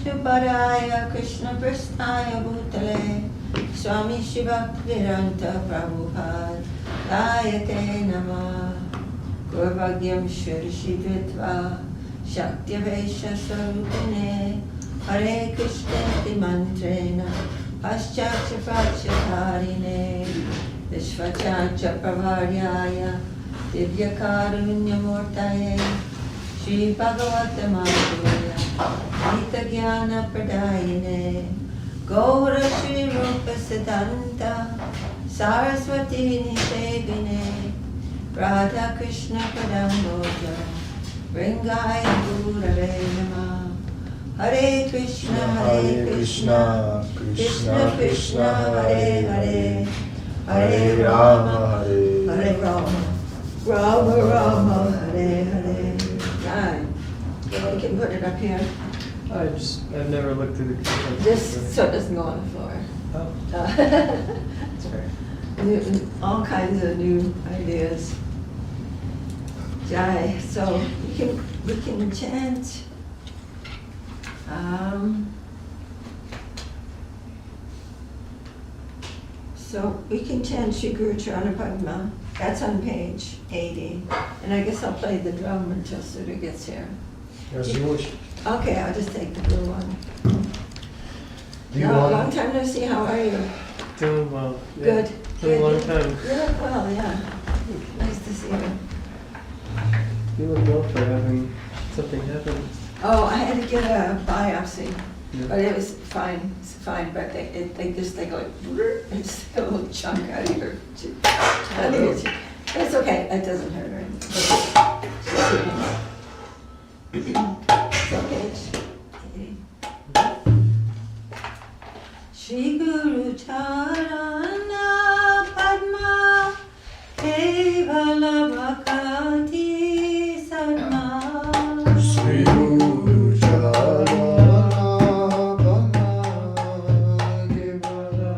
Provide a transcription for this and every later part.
Vishnupadaya Krishna Prasthaya Bhutale Swami Shivaktiranta Prabhupada Dayate Namah Gurvagyam Shirishidritva Shaktavesha Sarupane Hare Krishna Mantrena Paschacha Prachatharine Vishvachacha Pravaryaya Divyakarunya Murtaye Shri Bhagavata Madhurya Gita Jnana Pradayine Gaura Shri Rupa Siddhanta Saraswati Nishebine Radha Krishna Padamboja Vringaya Gurave Namah Hare Krishna Krishna Krishna Hare Hare Hare Rama Hare Rama Rama Rama Hare Hare. Right. Yeah, we can put it up here. I've never looked through the contents. Just so it doesn't go on the floor. Oh. That's fair. All kinds of new ideas. Jaya. So we can chant. So we can chant Shri Guru Charana Padma. That's on page 80. And I guess I'll play the drum until Sudha gets here. As you wish. Okay, I'll just take the blue one. Long time no see. How are you? Doing well. Yeah. Good. Been a long time. You look well, yeah. Nice to see you. You look well for having something happen. Oh, I had to get a biopsy, Yeah. but it was fine. It's fine, but they just go like, and just a little chunk out of your cheek. It's okay. It doesn't hurt or anything. It's okay. Shri Guru Charana Padma Kevala Bhakti Sarma Shri Guru Charana Padma Kevala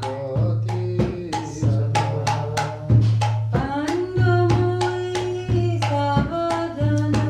Bhakti Sarma Pandamoi Savadana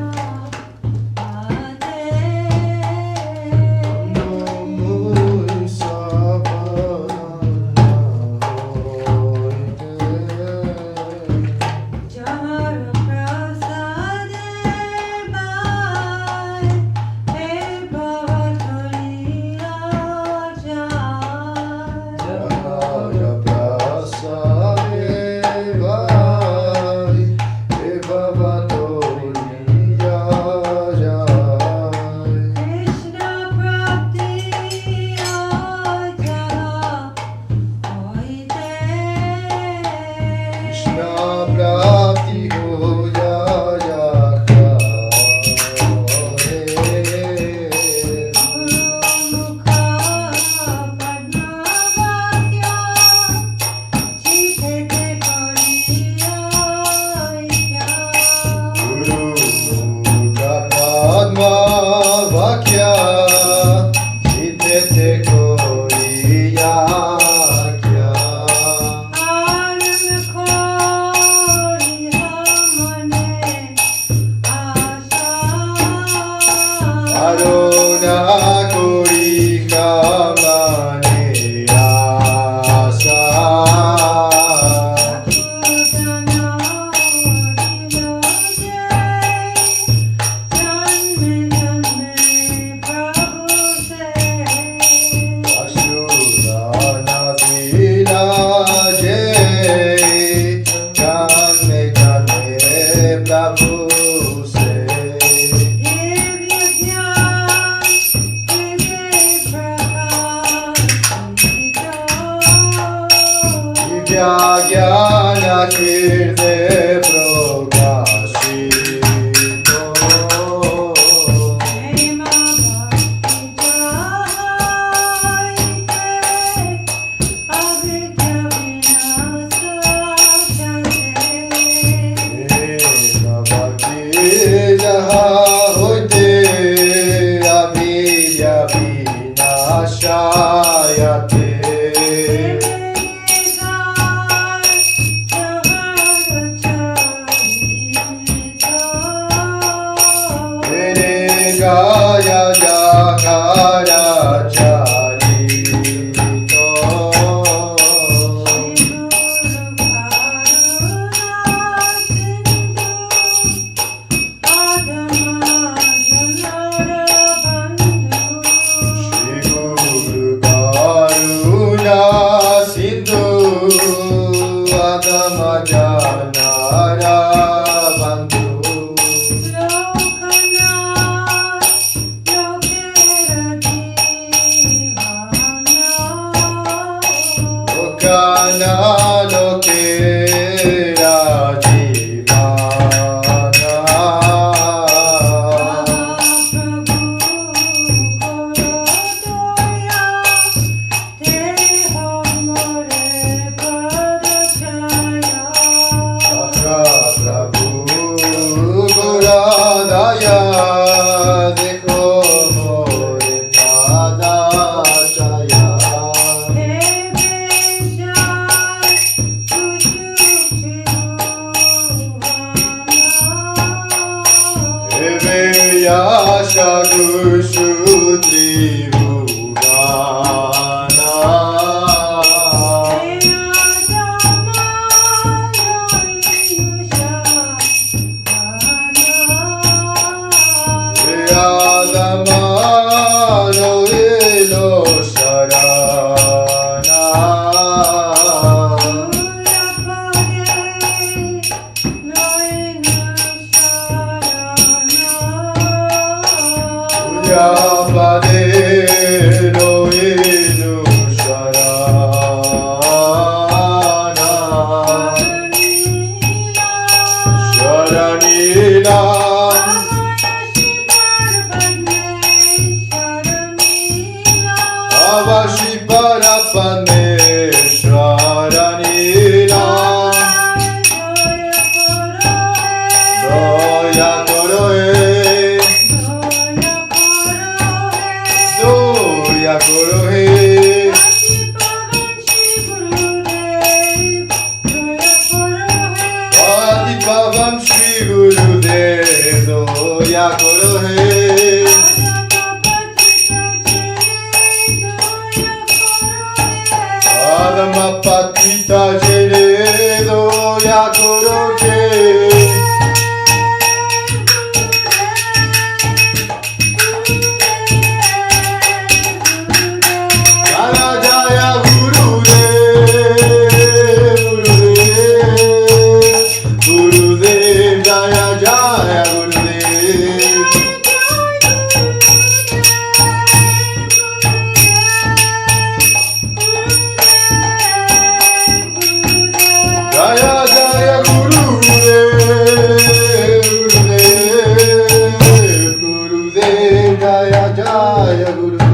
Jaya Jaya Gurudev.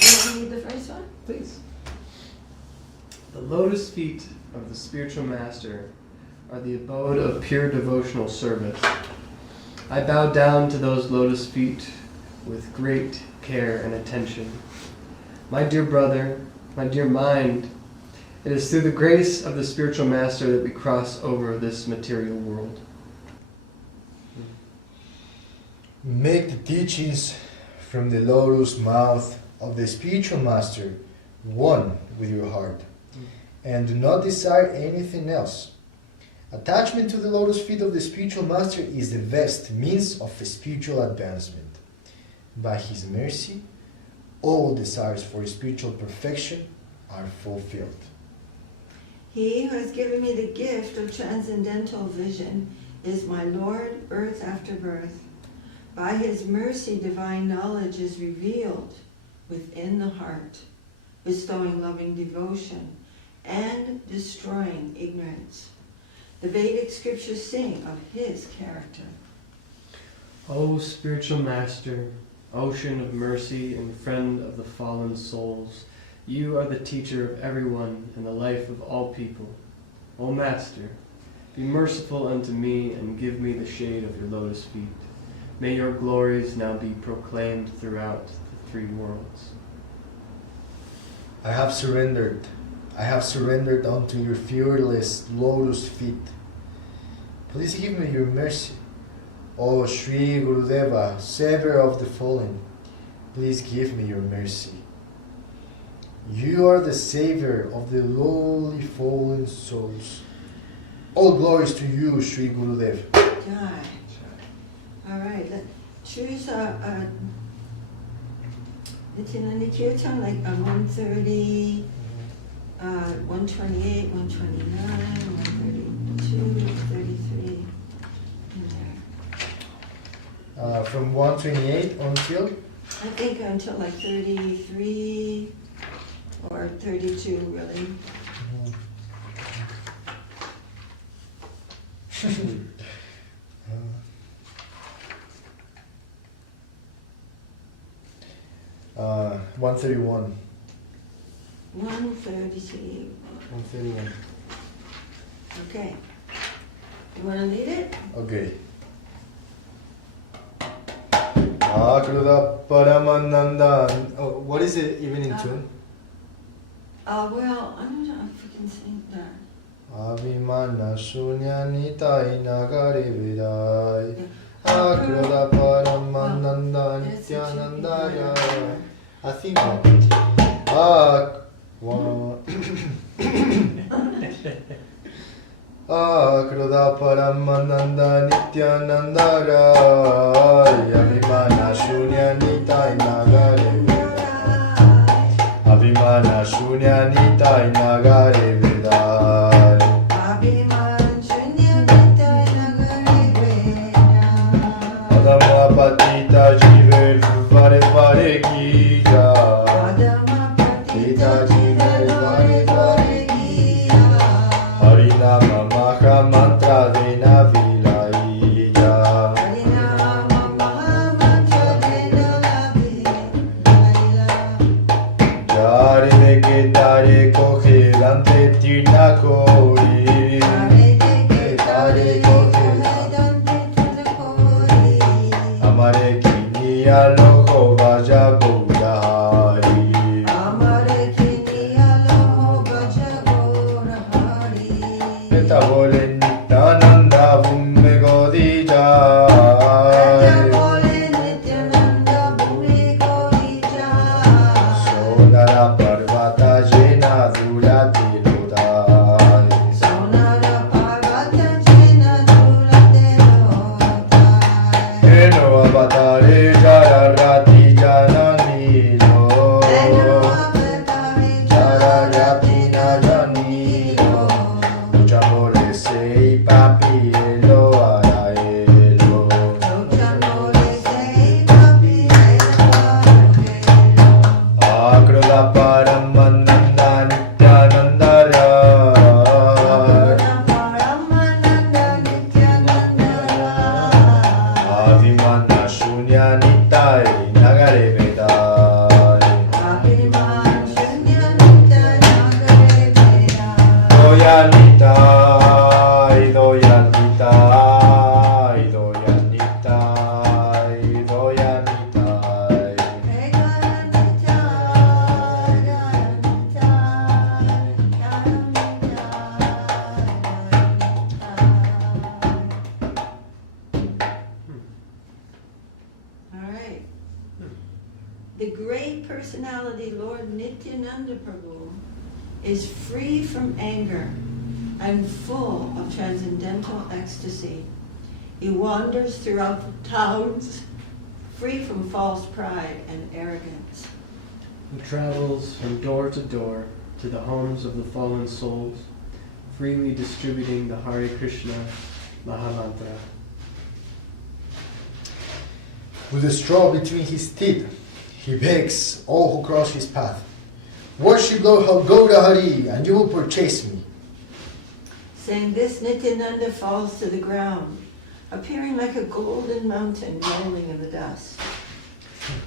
You need the first one? Please. The lotus feet of the spiritual master are the abode of pure devotional service. I bow down to those lotus feet with great care and attention. My dear brother, my dear mind, it is through the grace of the spiritual master that we cross over this material world. Make the teachings from the lotus mouth of the spiritual master one with your heart, and do not desire anything else. Attachment to the lotus feet of the spiritual master is the best means of spiritual advancement. By his mercy, all desires for spiritual perfection are fulfilled. He who has given me the gift of transcendental vision is my Lord, birth after birth. By his mercy, divine knowledge is revealed within the heart, bestowing loving devotion and destroying ignorance. The Vedic scriptures sing of his character. O spiritual master, ocean of mercy and friend of the fallen souls, you are the teacher of everyone and the life of all people. O master, be merciful unto me and give me the shade of your lotus feet. May your glories now be proclaimed throughout the three worlds. I have surrendered unto your fearless lotus feet. Please give me your mercy. O Sri Gurudeva, Savior of the fallen, please give me your mercy. You are the Savior of the lowly fallen souls. All glories to you, Sri Gurudev. Jai. All right, choose a Nityananda Kirtan, like a 130, 128, 129, 132, 33, in there. From 128 until? I think until like 33 or 32, really. Uh, 131. 133. 131. Okay. You want to lead it? Okay. Akruda Paramananda. Oh, what is it even in tune? Well, I don't know if we can sing that. Abhimana Shunyanitai Nagari Vidai. Akruda Paramananda Nityanandaya. I think Akruda Paramananda Nityanandaya. Abhimana Shunyanitai Nagari Vidai. Abhimana Shunyanitai Nagari Vidai. Patita jiver vare vare ki ja. Patita jiver vare vare ki ja. Harinama maha mantra dena vilai ja. Harinama maha mantra dena vilai ja. Jare de que tare coge dante tirna kori. Jare de que tare coge Amare ki The great personality, Lord Nityananda Prabhu, is free from anger and full of transcendental ecstasy. He wanders throughout the towns, free from false pride and arrogance. Who travels from door to the homes of the fallen souls, freely distributing the Hare Krishna Mahamantra. With a straw between his teeth, he begs all who cross his path, "Worship Lord Gaura Hari, and you will purchase me." Saying this, Nityananda falls to the ground, appearing like a golden mountain rolling in the dust.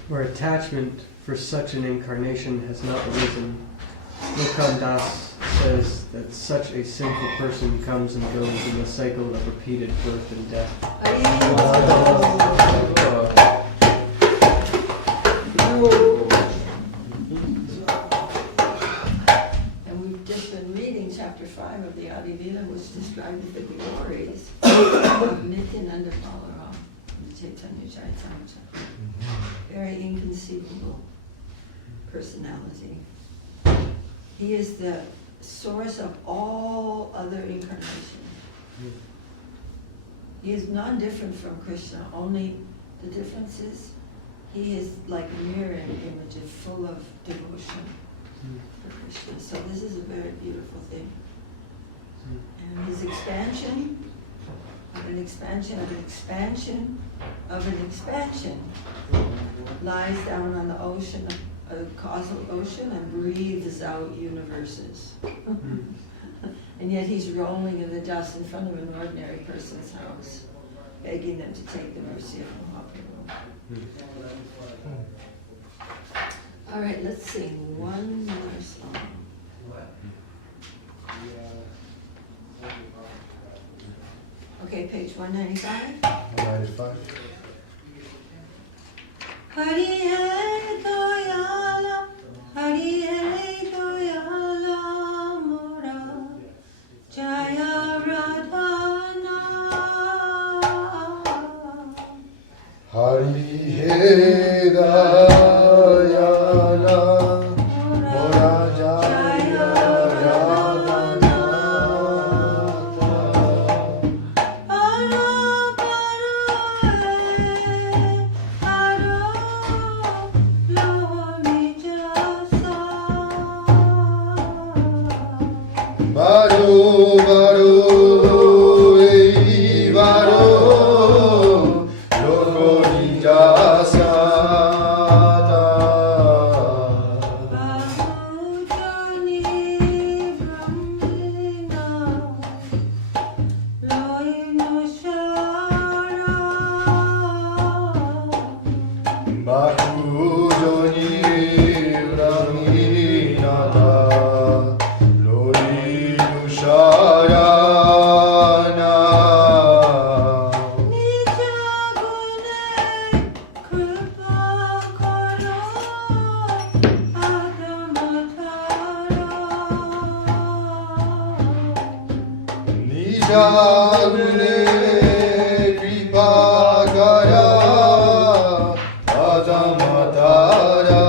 Where attachment for such an incarnation has not arisen, Lokan Das says that such a sinful person comes and goes in the cycle of repeated birth and death. And we've just been reading chapter 5 of the Adi Lila, which describes the glories of Nityananda Balaram and Chaitanya Charitamrita. Very inconceivable personality. He is the source of all other incarnations. He is non-different from Krishna, only the difference is he is like a mirror image, full of devotion for Krishna. So this is a very beautiful thing. And his expansion of an expansion of an expansion of an expansion lies down on the ocean, a causal ocean, and breathes out universes. And yet he's rolling in the dust in front of an ordinary person's house, begging them to take the mercy of Mahaprabhu. All right, let's sing one more song. Okay, page 195. 195. Hari Hari Doyala, Hari Hari Doyala Mura, Jaya Radhana. Hari He Dayana Mora Jaya Radhana. Aro Paro Aro Lohami Jasa. Baru Baru Ei Baru Loko Nijasata. Bahujani Brahmina Loinu Shara. Bahujani Brahminata Lorinu Sharana. Nija Gune Kripa Karo Adamatara. Nijagune Kripakara Adamatara.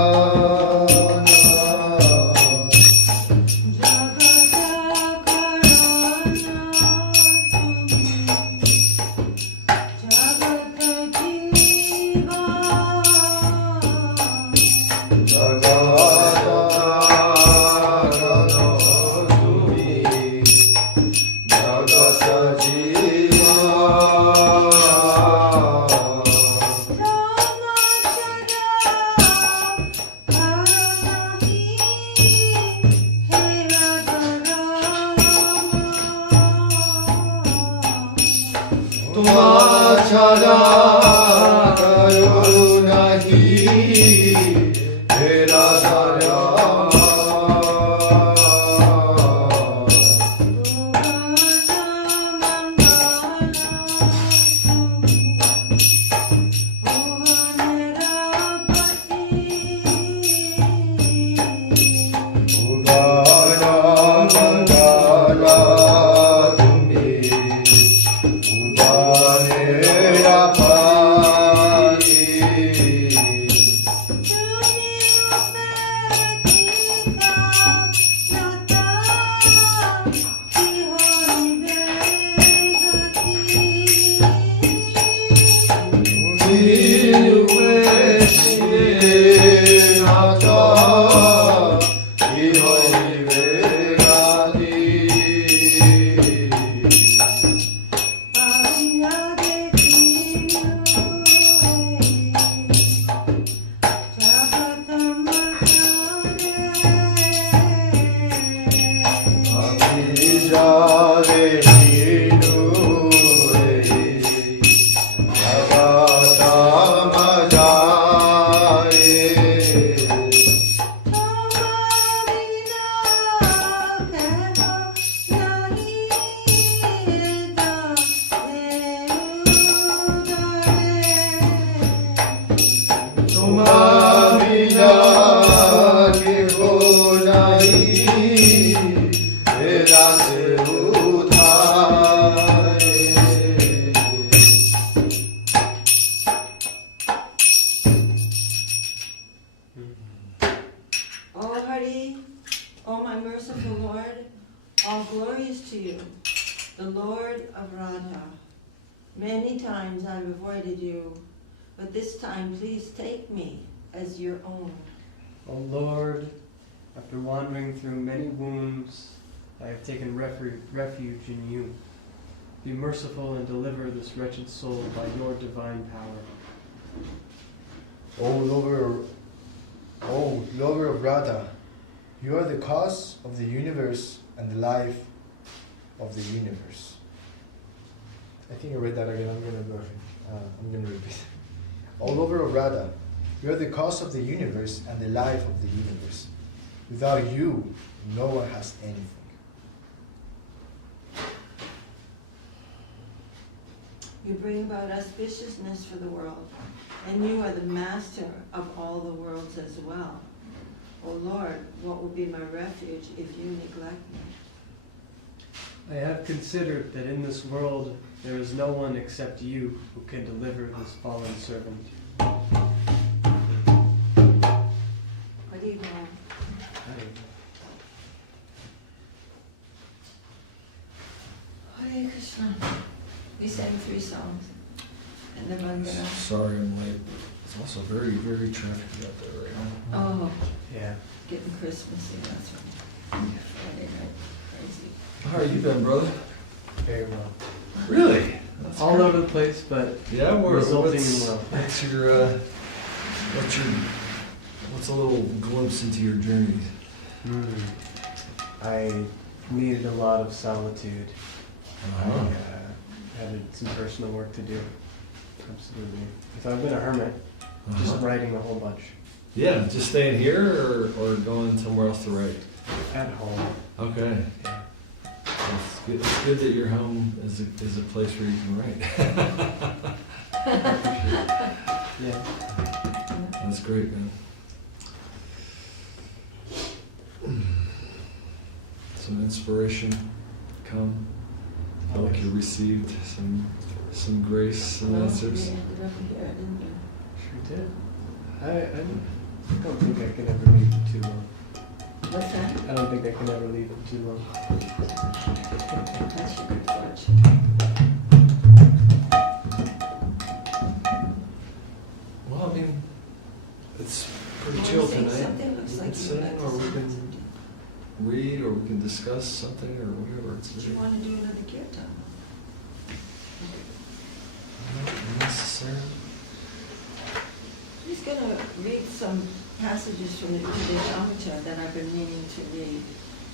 Tumachara kayo nahi tera daya. Udara mandala tumi Ubanera pani Radha. Many times I've avoided you, but this time please take me as your own. O Lord, after wandering through many wounds, I have taken refuge in you. Be merciful and deliver this wretched soul by your divine power. O lover of Radha, you are the cause of the universe and the life of the universe. I think I read that again. I'm going to repeat. O lover of Radha, you are the cause of the universe and the life of the universe. Without you, no one has anything. You bring about auspiciousness for the world, and you are the master of all the worlds as well. O Lord, what will be my refuge if you neglect me? I have considered that in this world there is no one except you who can deliver this fallen servant. Hare Krishna. We sang 3 songs. And then I'm gonna... Sorry I'm late. It's also very, very trafficy out there right now. Oh, Yeah. getting Christmassy, that's right. Friday night, crazy. How are you been, brother? Very well. Really? That's All great. over the place, but Yeah, resulting what's, in well. what's a little glimpse into your journey? I needed a lot of solitude. Uh-huh. I had some personal work to do. Absolutely. So I've been a hermit, just Uh-huh. writing a whole bunch Yeah, just staying here or going somewhere else to write? at home. Okay. Yeah. It's good that your home is a place where you can write. Yeah. That's great, man. Some inspiration come. I feel like you received some grace and answers. We ended up here, didn't we? Sure did. I don't think I can ever leave it too long. What's that? I don't think I can ever leave it too long. That's your good fortune. Well, I mean, it's pretty Wanna chill sing tonight. something? Looks We like can you sing, like to or we sing can something. read, or we can discuss something, or whatever. It's Do you want to do another kirtan? not necessary. He's going to read some passages from the Upadesamrta that I've been meaning to read,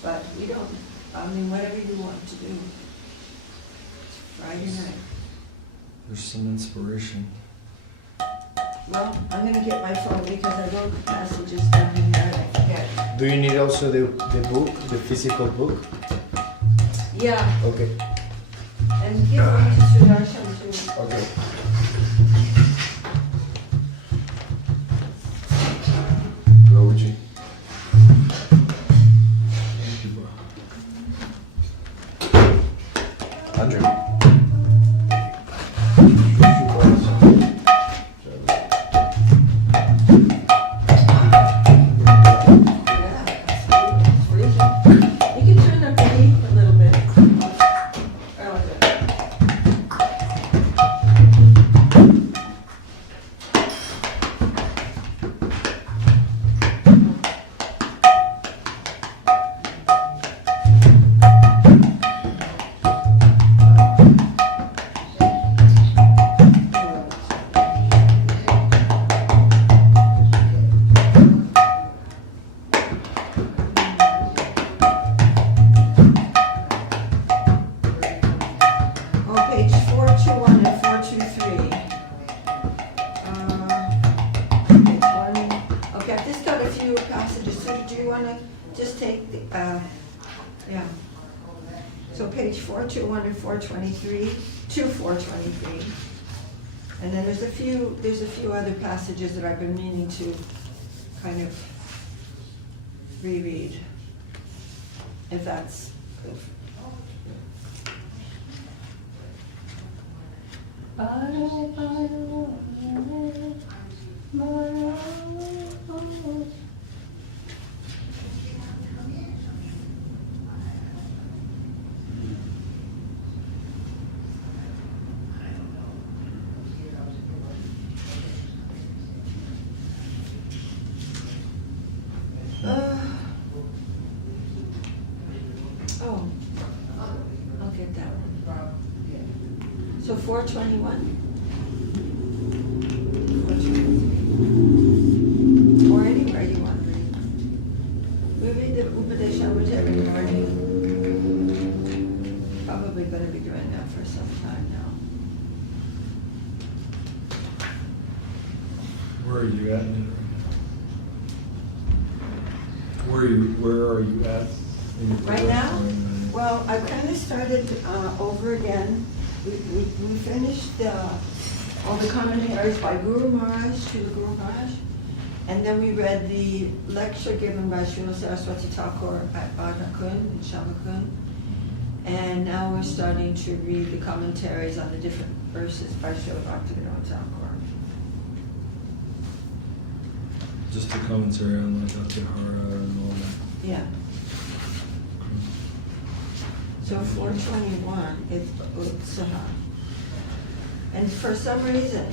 but we don't, whatever you want to do. It's Friday night. There's some inspiration. Well, I'm going to get my phone because I wrote the passages down in there and I forget. Do you need also the book, the physical book? Yeah, Okay. and give one to Sudarshan too. Okay. Roji. Thank you, bro. Andrew. You can turn up the heat a little bit. Oh, okay. On page 421 and 423. Okay, I've just got a few passages. So do you want to just take the, yeah. So page 421 and 423 to 423. And then there's a few other passages that I've been meaning to kind of reread. If that's good. So 421? Or anywhere you want to read. We read the Upadesamrta every morning. Probably going to be doing that for some time now. Where are you at in it right now? Where are you at? In your Right now? progression? Well, I kind of started over again. We finished all the commentaries by Guru Maharaj, Srila Guru Maharaj, and then we read the lecture given by Srila Saraswat at Bhagakun in Shamakun. And now we're starting to read the commentaries on the different verses by Srila Bhaktivinoda Thakur. Just a commentary on like Atyahara and all that. Yeah. So 421 is Utsaha. And for some reason,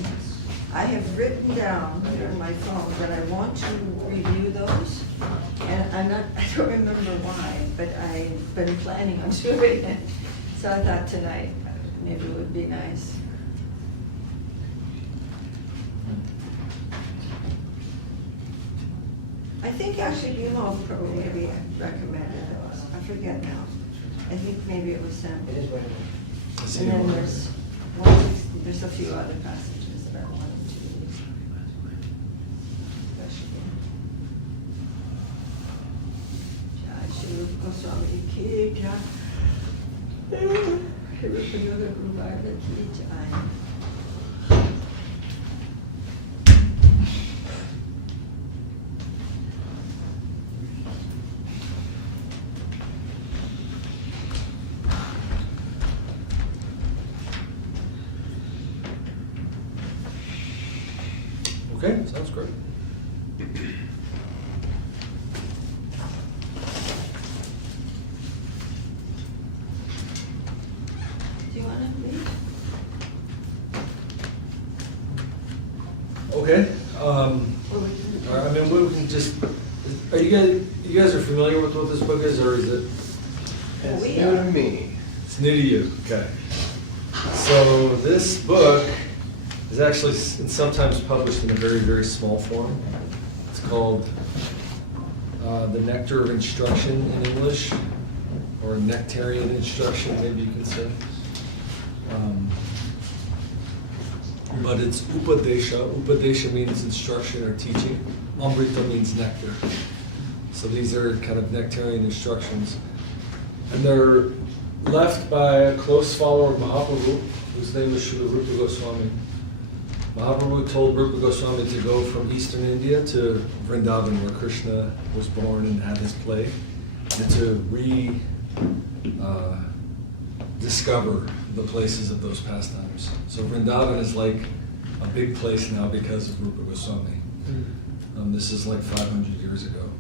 I have written down on my phone that I want to review those. And I don't remember why, but I've been planning on doing it. So I thought tonight maybe it would be nice. I think actually Bimo probably maybe recommended those. I forget now. I think maybe it was him. It is very And then there's a few other passages that I wanted to read. Jai Shri Goswami Ki Jai. Shri Rupa Guru Varga Ki Jai. Okay, sounds great. Do you want to read? Okay. Or we can- I mean, we can just. Are you guys are familiar with what this book is, or is it? It's We new are. to me. It's new to you. Okay. So this book is actually sometimes published in a very, very small form. It's called The Nectar of Instruction in English, or Nectarian Instruction, maybe you can say. But it's Upadesha. Upadesha means instruction or teaching. Amrita means nectar. So these are kind of nectarian instructions. And they're left by a close follower of Mahaprabhu, whose name is Srila Rupa Goswami. Mahaprabhu told Rupa Goswami to go from eastern India to Vrindavan, where Krishna was born and had his play, and to discover the places of those pastimes. So Vrindavan is like a big place now because of Rupa Goswami. This is like 500 years ago.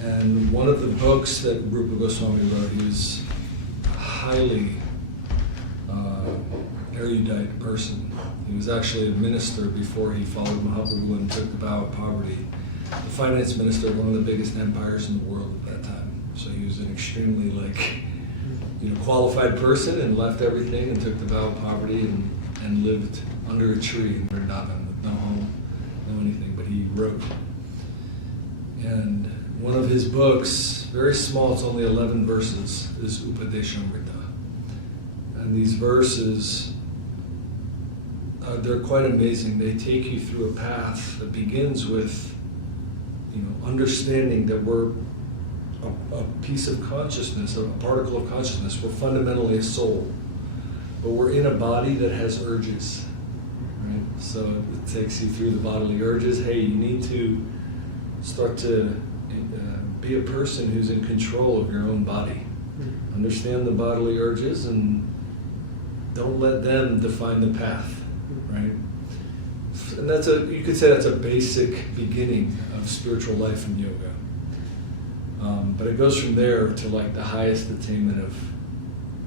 And one of the books that Rupa Goswami wrote, he was a highly erudite person. He was actually a minister before he followed Mahaprabhu and took the vow of poverty. The finance minister of one of the biggest empires in the world at that time. So he was an extremely qualified person, and left everything and took the vow of poverty and lived under a tree in Vrindavan with no home, no anything, but he wrote. And one of his books, very small, it's only 11 verses, is Upadesamrta. And these verses, they're quite amazing. They take you through a path that begins with, understanding that we're a piece of consciousness, a particle of consciousness. We're fundamentally a soul, but we're in a body that has urges, right? So it takes you through the bodily urges. Hey, you need to start to be a person who's in control of your own body. Understand the bodily urges and don't let them define the path, right? And you could say that's a basic beginning of spiritual life in yoga. But it goes from there to like the highest attainment of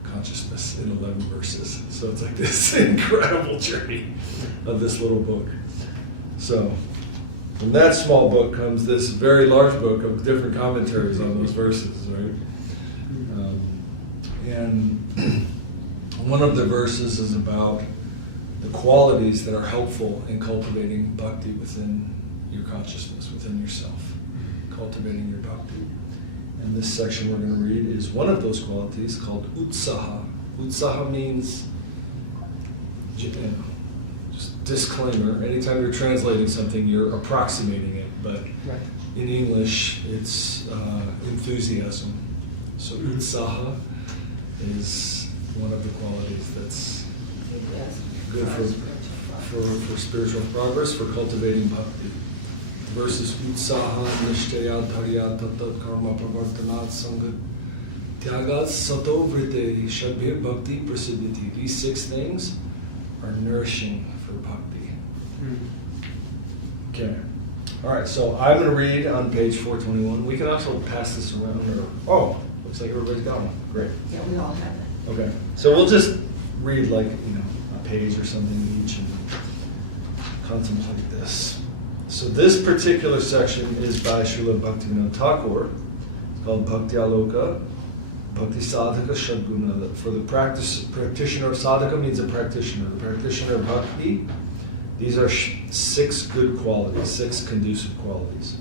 consciousness in 11 verses. So it's like this incredible journey of this little book. So from that small book comes this very large book of different commentaries on those verses, right? And One of the verses is about the qualities that are helpful in cultivating bhakti within your consciousness, within yourself. Cultivating your bhakti. And this section we're going to read is one of those qualities called utsaha. Utsaha means, just disclaimer, anytime you're translating something, you're approximating it, but Right. in English, it's enthusiasm. So utsaha is one of the qualities that's good for spiritual progress, for cultivating bhakti. The verse is utsaha nishtaya dharya tatat karma pravartanat sangat tyagat sato vrite shadbhir bhakti prasiddhiti. These 6 things are nourishing for bhakti. Okay. All right, so I'm going to read on page 421. We can also pass this around. Looks like everybody's got one. Great. Yeah, we all have it. Okay. So we'll just read a page or something each and contemplate this. So this particular section is by Srila Bhaktivinoda Thakur. It's called Bhakti Aloka, Bhakti Sadhaka Shadguna. For the practitioner, sadhaka means a practitioner. The practitioner of bhakti, these are 6 good qualities, 6 conducive qualities.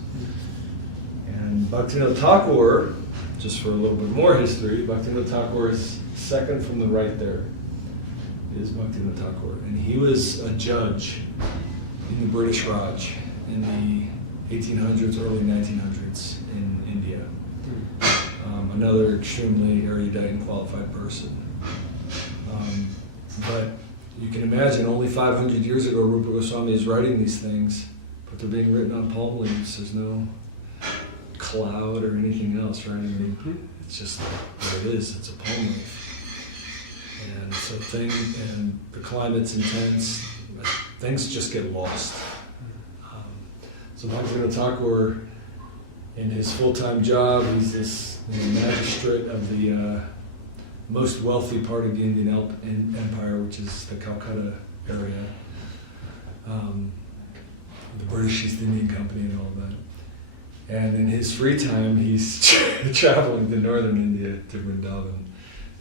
And Bhaktivinoda Thakur, just for a little bit more history, Bhaktivinoda Thakur is second from the right there, is Bhaktivinoda Thakur. And he was a judge in the British Raj in the 1800s, early 1900s in India. Another extremely erudite and qualified person. But you can imagine, only 500 years ago, Rupa Goswami is writing these things, but they're being written on palm leaves. There's no cloud or anything else, right? I mean, it's just what it is. It's a palm leaf. And so and the climate's intense. Things just get lost. So Bhaktivinoda Thakur, in his full-time job, he's this magistrate of the most wealthy part of the Indian Empire, which is the Calcutta area, the British East Indian Company and all of that. And in his free time, he's traveling to northern India, to Vrindavan,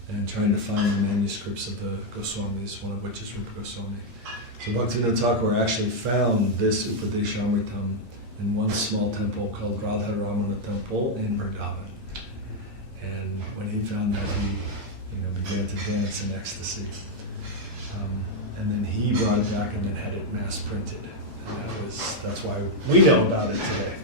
and trying to find the manuscripts of the Goswamis, one of which is Rupa Goswami. So Bhaktivinoda Thakur actually found this Upadesamrta in one small temple called Radharamana Temple in Vrindavan. And when he found that, he began to dance in ecstasy. And then he brought it back and then had it mass printed. And that's why we know about it today.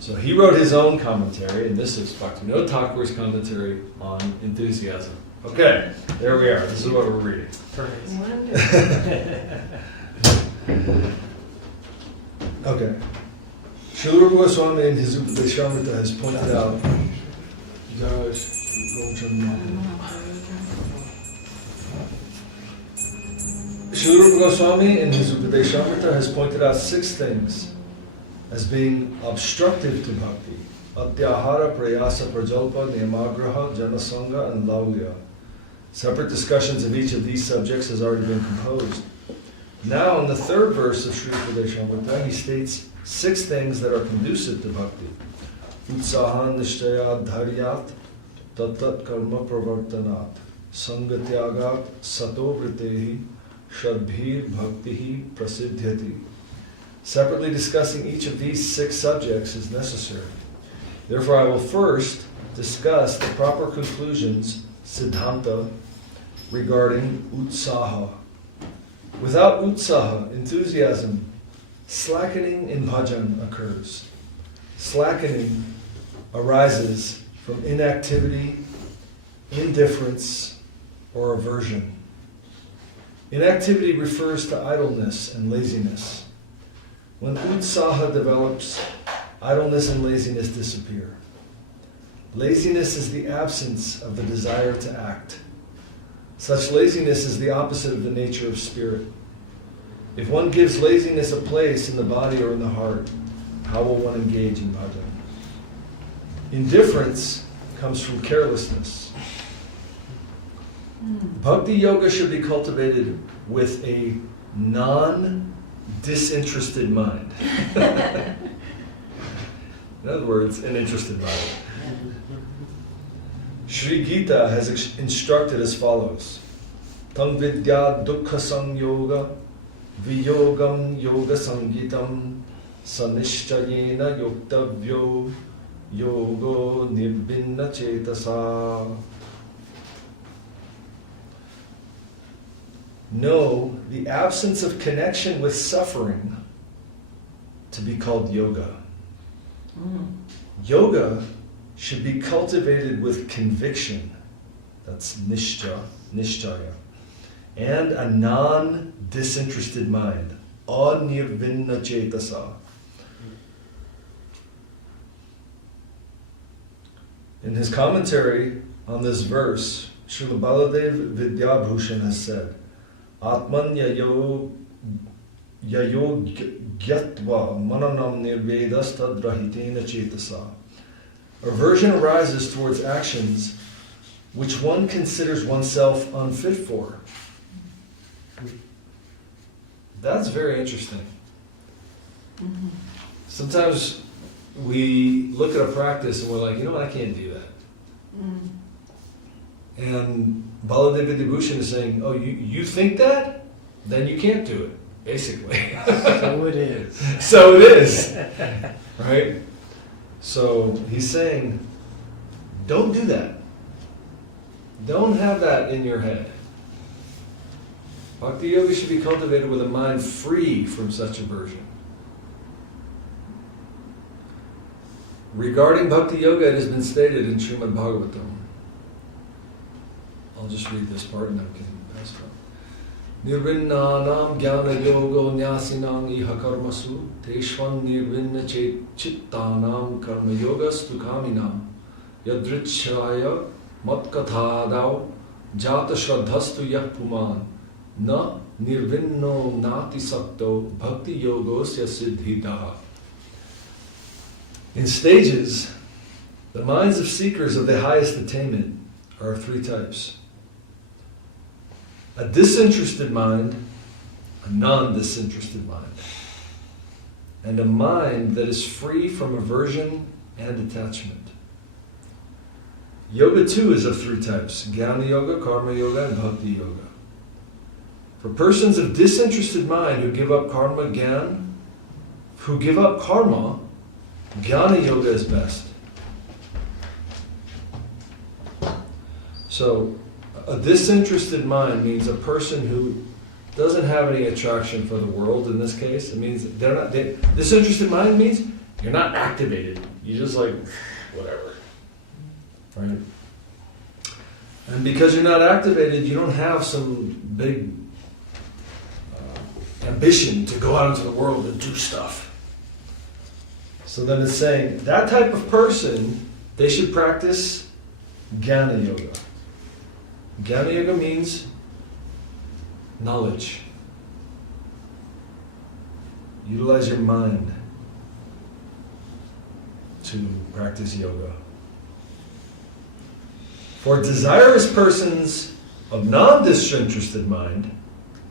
So he wrote his own commentary, and this is Bhaktivinoda Thakur's commentary on enthusiasm. Okay, there we are. This is what we're reading. Perfect. Okay. Srila Rupa Goswami in his Upadesamrta has pointed out Srila Rupa Goswami in his Upadesamrta has pointed out 6 things as being obstructive to bhakti. Atyahara, Prayasa, Prajalpa, Niyamagraha, Janasanga, and Laulya. Separate discussions of each of these subjects has already been composed. Now, in the 3rd verse of Sri Upadesamrta, he states 6 things that are conducive to bhakti. Utsahan nishtaya dharyat tatat karma pravartanat sangatyagat sato vritehi shadbhir bhaktihi prasiddhyati. Separately discussing each of these 6 subjects is necessary. Therefore, I will first discuss the proper conclusions, siddhanta, regarding utsaha. Without utsaha, enthusiasm, slackening in bhajan occurs. Slackening arises from inactivity, indifference, or aversion. Inactivity refers to idleness and laziness. When utsaha develops, idleness and laziness disappear. Laziness is the absence of the desire to act. Such laziness is the opposite of the nature of spirit. If one gives laziness a place in the body or in the heart, how will one engage in bhajan? Indifference comes from carelessness. Bhakti yoga should be cultivated with a non-disinterested mind. In other words, an interested mind. Sri Gita has instructed as follows. Tam vidya dukkha samyoga viyogam yoga sangitam sanishchayena yoktavyo yogo nirbinna chetasa. Know the absence of connection with suffering to be called yoga. Yoga should be cultivated with conviction. That's nishchaya. And a non-disinterested mind. Anirvinna chetasa. In his commentary on this verse, Srila Baladev Vidyabhushan has said, Atman yayo gyatva mananam nirvedastad rahitena chetasa. Aversion arises towards actions which one considers oneself unfit for. That's very interesting. Sometimes we look at a practice and we're like, you know what, I can't do that. And Baladev Vidyabhushan is saying, oh, you think that? Then you can't do it, basically. So it is. So it is. Right? So he's saying, don't do that. Don't have that in your head. Bhakti yoga should be cultivated with a mind free from such aversion. Regarding Bhakti yoga, it has been stated in Srimad Bhagavatam. I'll just read this part and then we can pass it on. Nirvinnanam jnana yogo nyasinam iha karmasu teshvan nirvinna chittanam karma yogastu kaminam yadritchaya matkathadau jata shraddhastu yah puman na nirvinno nati sakto bhakti yogosya siddhitaha. In stages, the minds of seekers of the highest attainment are of three types. A disinterested mind, a non-disinterested mind, and a mind that is free from aversion and attachment. Yoga too is of three types: Jnana Yoga, Karma Yoga, and Bhakti Yoga. For persons of disinterested mind who give up karma, Jnana Yoga is best. So, a disinterested mind means a person who doesn't have any attraction for the world. In this case, it means disinterested mind means you're not activated. You're just like, whatever. Right? And because you're not activated, you don't have some big ambition to go out into the world and do stuff. So then it's saying, that type of person, they should practice Jnana Yoga. Jnana Yoga means knowledge. Utilize your mind to practice yoga. For desirous persons of non-disinterested mind,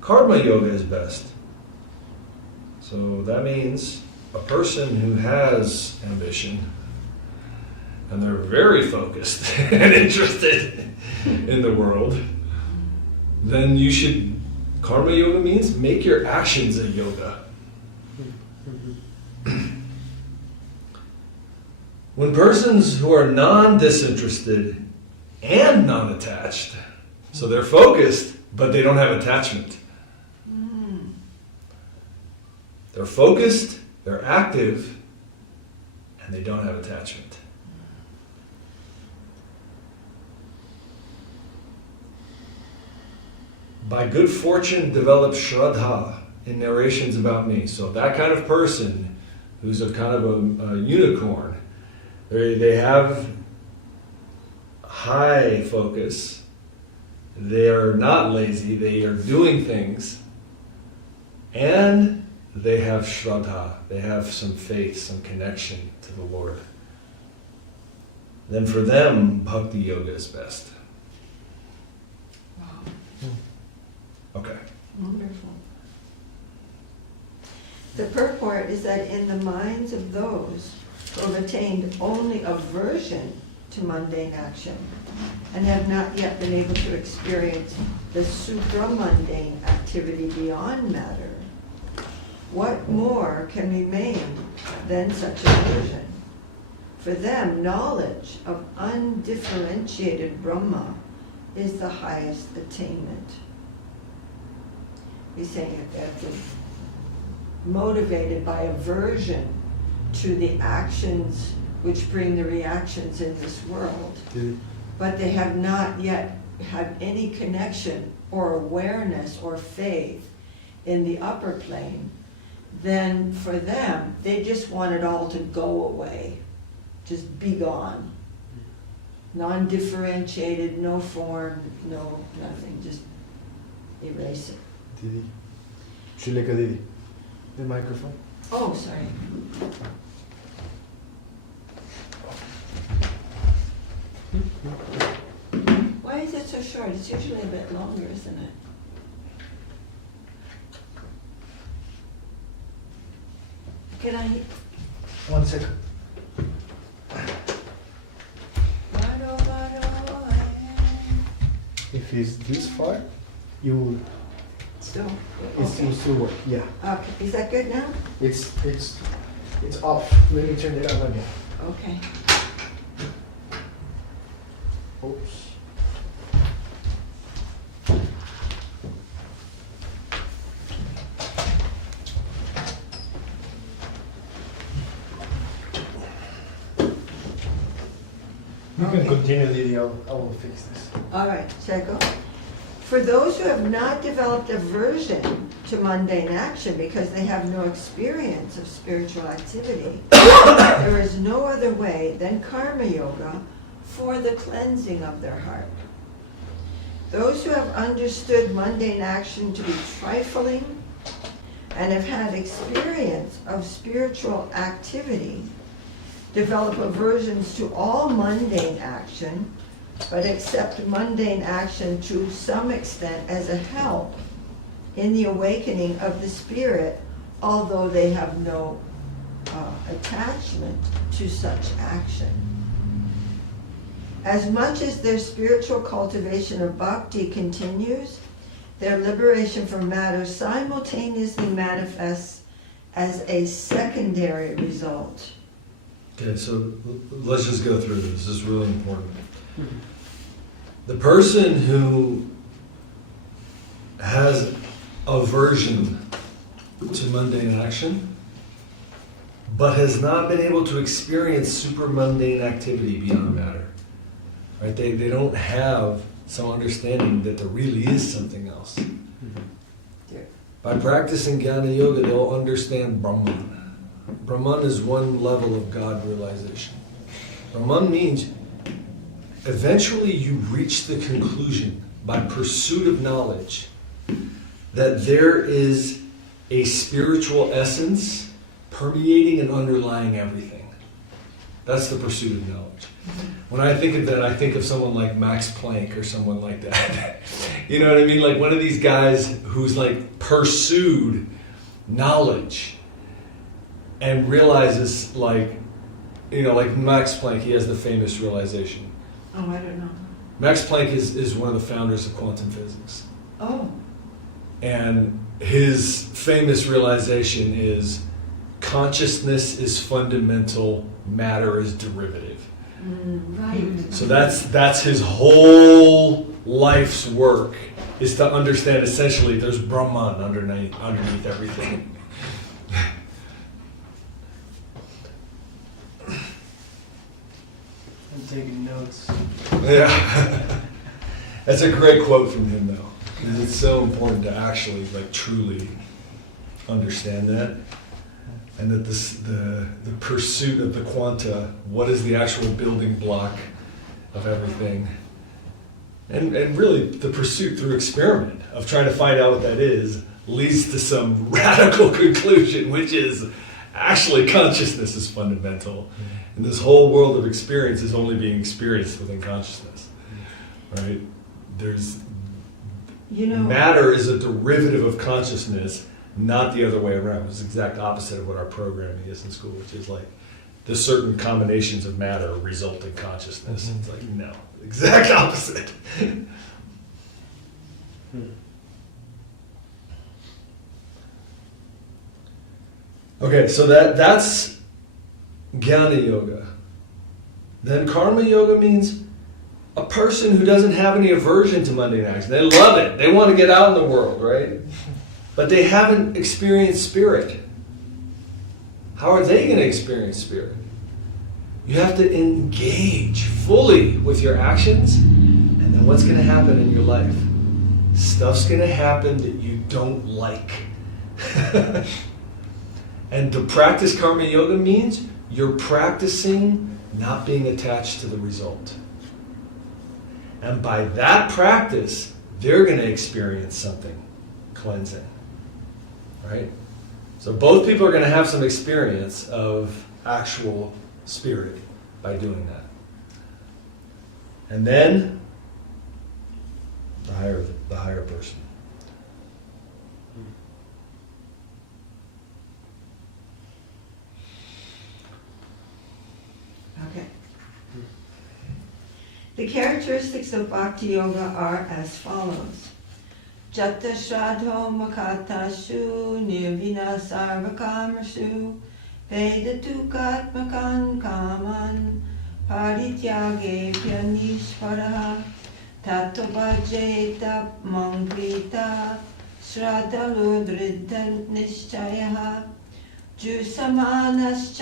Karma Yoga is best. So that means a person who has ambition and they're very focused and interested in the world, then you should, Karma Yoga means make your actions a yoga. When persons who are non-disinterested and non-attached, so they're focused, but they don't have attachment. They're focused, they're active, and they don't have attachment. By good fortune develop Shraddha in narrations about me. So that kind of person who's a kind of a unicorn, they have high focus, they are not lazy, they are doing things, and they have Shraddha, they have some faith, some connection to the Lord. Then for them, Bhakti Yoga is best. Wow. Okay. Wonderful. The purport is that in the minds of those who have attained only aversion to mundane action and have not yet been able to experience the supramundane activity beyond matter, what more can remain than such a vision? For them, knowledge of undifferentiated Brahma is the highest attainment. He's saying that they're motivated by aversion to the actions which bring the reactions in this world, but they have not yet had any connection or awareness or faith in the upper plane. Then for them, they just want it all to go away, just be gone. Non-differentiated, no form, no nothing, just erase it. Didi. Shileka Didi. The microphone. Oh, sorry. Why is it so short? It's usually a bit longer, isn't it? Can I? 1 second. If it's this far, you will Still? will still work. Yeah. Okay, is that good now? It's off. Let me turn it on again. Okay. Oops. You can continue, Didi. I will fix this. All right, shall I go? For those who have not developed aversion to mundane action because they have no experience of spiritual activity, there is no other way than karma yoga for the cleansing of their heart. Those who have understood mundane action to be trifling and have had experience of spiritual activity develop aversions to all mundane action, but accept mundane action to some extent as a help in the awakening of the spirit, although they have no attachment to such action. As much as their spiritual cultivation of bhakti continues, their liberation from matter simultaneously manifests as a secondary result. Okay, so let's just go through this. This is really important. The person who has aversion to mundane action, but has not been able to experience super mundane activity beyond matter, right? They don't have some understanding that there really is something else. By practicing Jnana Yoga, they'll understand Brahman. Brahman is one level of God realization. Brahman means eventually you reach the conclusion by pursuit of knowledge that there is a spiritual essence permeating and underlying everything. That's the pursuit of knowledge. When I think of that, I think of someone like Max Planck or someone like that. You know what I mean? Like one of these guys who's like pursued knowledge and realizes, like, you know, like Max Planck, he has the famous realization. Oh, I don't know. Max Planck is one of the founders of quantum physics. Oh. And his famous realization is consciousness is fundamental, matter is derivative. Right. So that's his whole life's work, is to understand essentially there's Brahman underneath everything. I'm taking notes. Yeah. That's a great quote from him though. Because it's so important to actually like truly understand that. And that the pursuit of the quanta, what is the actual building block of everything? And really the pursuit through experiment of trying to find out what that is leads to some radical conclusion, which is actually consciousness is fundamental. And this whole world of experience is only being experienced within consciousness. Right? There's matter is a derivative of consciousness, not the other way around. It's the exact opposite of what our programming is in school, which is like the certain combinations of matter result in consciousness. It's like, no, exact opposite. Okay, so that's Jnana Yoga. Then Karma Yoga means a person who doesn't have any aversion to mundane action. They love it. They want to get out in the world, right? But they haven't experienced spirit. How are they going to experience spirit? You have to engage fully with your actions, and then what's going to happen in your life? Stuff's going to happen that you don't like. And to practice Karma Yoga means you're practicing not being attached to the result. And by that practice, they're going to experience something cleansing. Right? So both people are going to have some experience of actual spirit by doing that. And then the higher person. Okay. The characteristics of Bhakti Yoga are as follows. Jata Shradho Makatashu Nirvina Sarvakamashu Vedatukatmakan Kaman Parityage Pyanishvara Tattvajeta Mangrita Shradaludridan Nishchayaha Jusamanas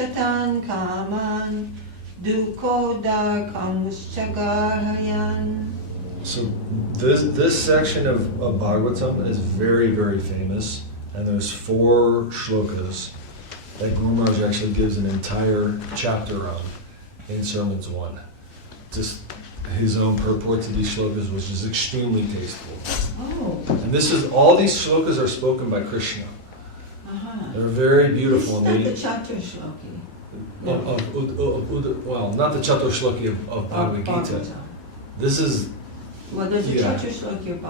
Kaman Duko Darkangushchagarhayan. So this section of Bhagavatam is very, very famous, and there's 4 shlokas that Guru Maharaj actually gives an entire chapter on in Sermons 1. Just his own purport to these shlokas, which is extremely tasteful. Oh. And all these shlokas are spoken by Krishna. They're very beautiful. Is that the Chatur Shloki? Well, not the Chatur Shloki of Bhagavad Gita. This is... Well, there's a Chatur Shloki of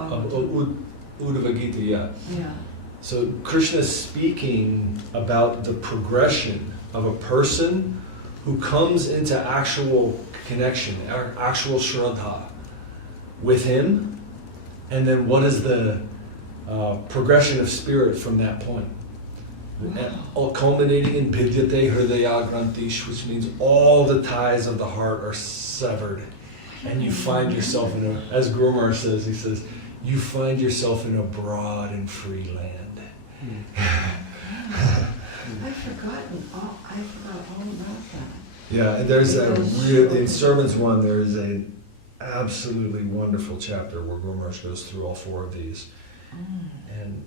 Bhagavad Gita, yeah. Yeah. So Krishna is speaking about the progression of a person who comes into actual connection, actual Shraddha with him, and then what is the progression of spirit from that point. All culminating in Bhidyate Hridaya Grantish, which means all the ties of the heart are severed. And you find yourself in as Guru Maharaj says, he says, you find yourself in a broad and free land. I've forgotten all about that. Yeah, and there's in Sermons 1, there is an absolutely wonderful chapter where Guru Maharaj goes through all 4 of these. And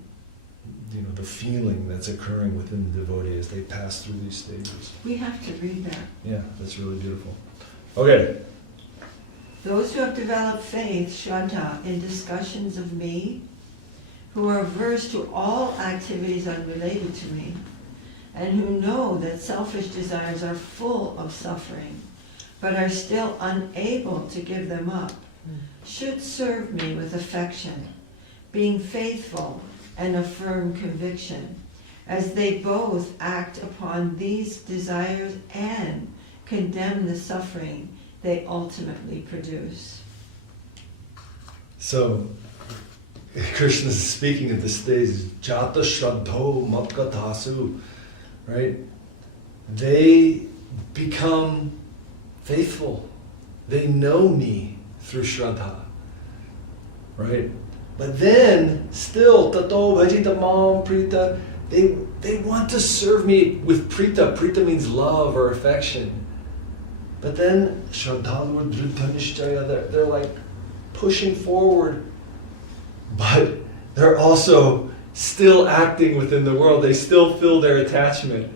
the feeling that's occurring within the devotee as they pass through these stages. We have to read that. Yeah, that's really beautiful. Okay. Those who have developed faith, Shraddha, in discussions of me, who are averse to all activities unrelated to me, and who know that selfish desires are full of suffering, but are still unable to give them up, should serve me with affection, being faithful and a firm conviction, as they both act upon these desires and condemn the suffering they ultimately produce. So, Krishna is speaking at this stage, Jata Shraddho Mapkatasu, right? They become faithful. They know me through Shraddha, right? But then, still, Tato Vajita Mam Prita, they want to serve me with Prita. Prita means love or affection. But then, Shraddha Dridha Nishchaya, they're like pushing forward, but they're also still acting within the world. They still feel their attachment,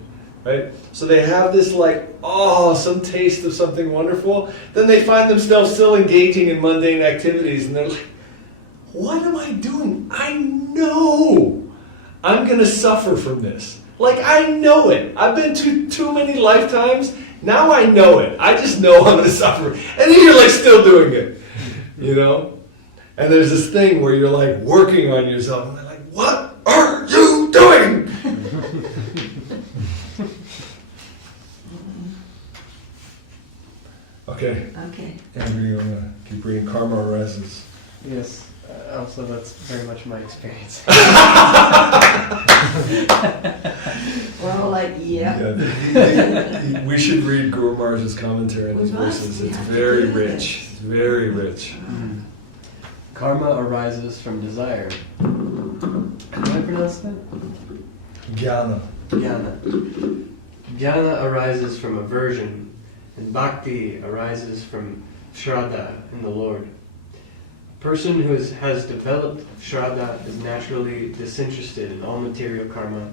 right? So they have this some taste of something wonderful. Then they find themselves still engaging in mundane activities, and they're like, what am I doing? I know I'm going to suffer from this. I know it. I've been to too many lifetimes. Now I know it. I just know I'm going to suffer. And then you're still doing it, And there's this thing where you're working on yourself. And they're like, what are you doing? Keep reading. Karma arises. Yes, also that's very much my experience. We're all like, yeah. We should read Guru Maharaj's commentary on these We must. verses. We It's have to very do rich. this. It's very rich. Karma arises from desire. How do I pronounce that? Jnana. Jnana. Jnana arises from aversion, and bhakti arises from shraddha in the Lord. A person who has developed shraddha is naturally disinterested in all material karma.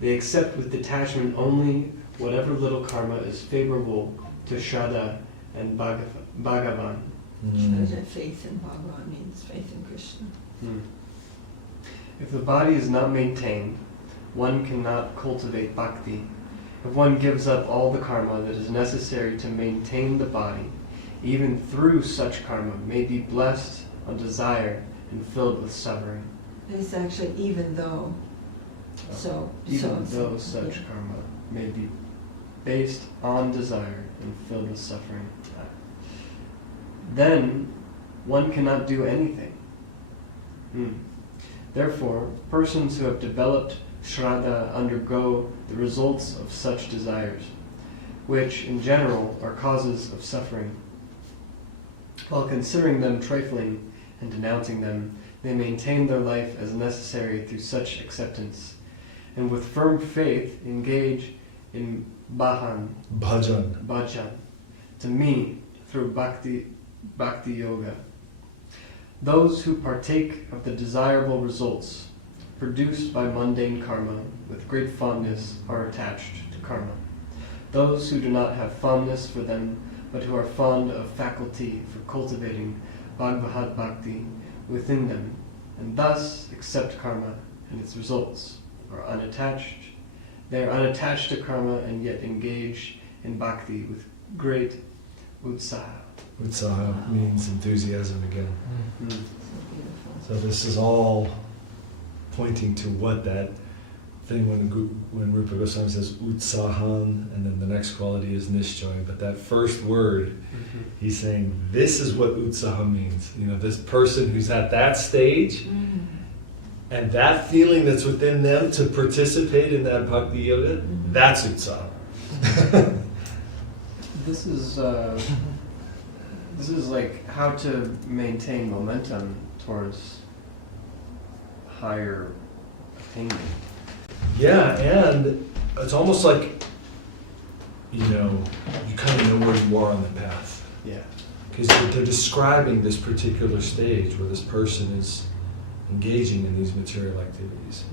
They accept with detachment only whatever little karma is favorable to shraddha and bhagavan. Faith in Bhagavan means faith in Krishna. If the body is not maintained, one cannot cultivate bhakti. If one gives up all the karma that is necessary to maintain the body, even through such karma may be blessed on desire and filled with suffering. It's actually even though. Even though such karma may be based on desire and filled with suffering, then one cannot do anything. Therefore, persons who have developed shraddha undergo the results of such desires, which in general are causes of suffering. While considering them trifling and denouncing them, they maintain their life as necessary through such acceptance, and with firm faith engage in bhajan, to me through bhakti yoga. Those who partake of the desirable results produced by mundane karma with great fondness are attached to karma. Those who do not have fondness for them, but who are fond of faculty for cultivating Bhagavad Bhakti within them, and thus accept karma and its results, are unattached. They are unattached to karma and yet engage in bhakti with great utsaha. Utsaha means enthusiasm again. So beautiful. So this is all pointing to what that thing when Rupa Goswami says utsahan, and then the next quality is nishchay, but that first word, he's saying this is what utsaha means. You know, this person who's at that stage, and that feeling that's within them to participate in that bhakti yoga, that's utsaha. This is like how to maintain momentum towards higher attainment. Yeah, and it's almost like, you know, you kind of know where you are on the path. Yeah. Because they're describing this particular stage where this person is engaging in these material activities.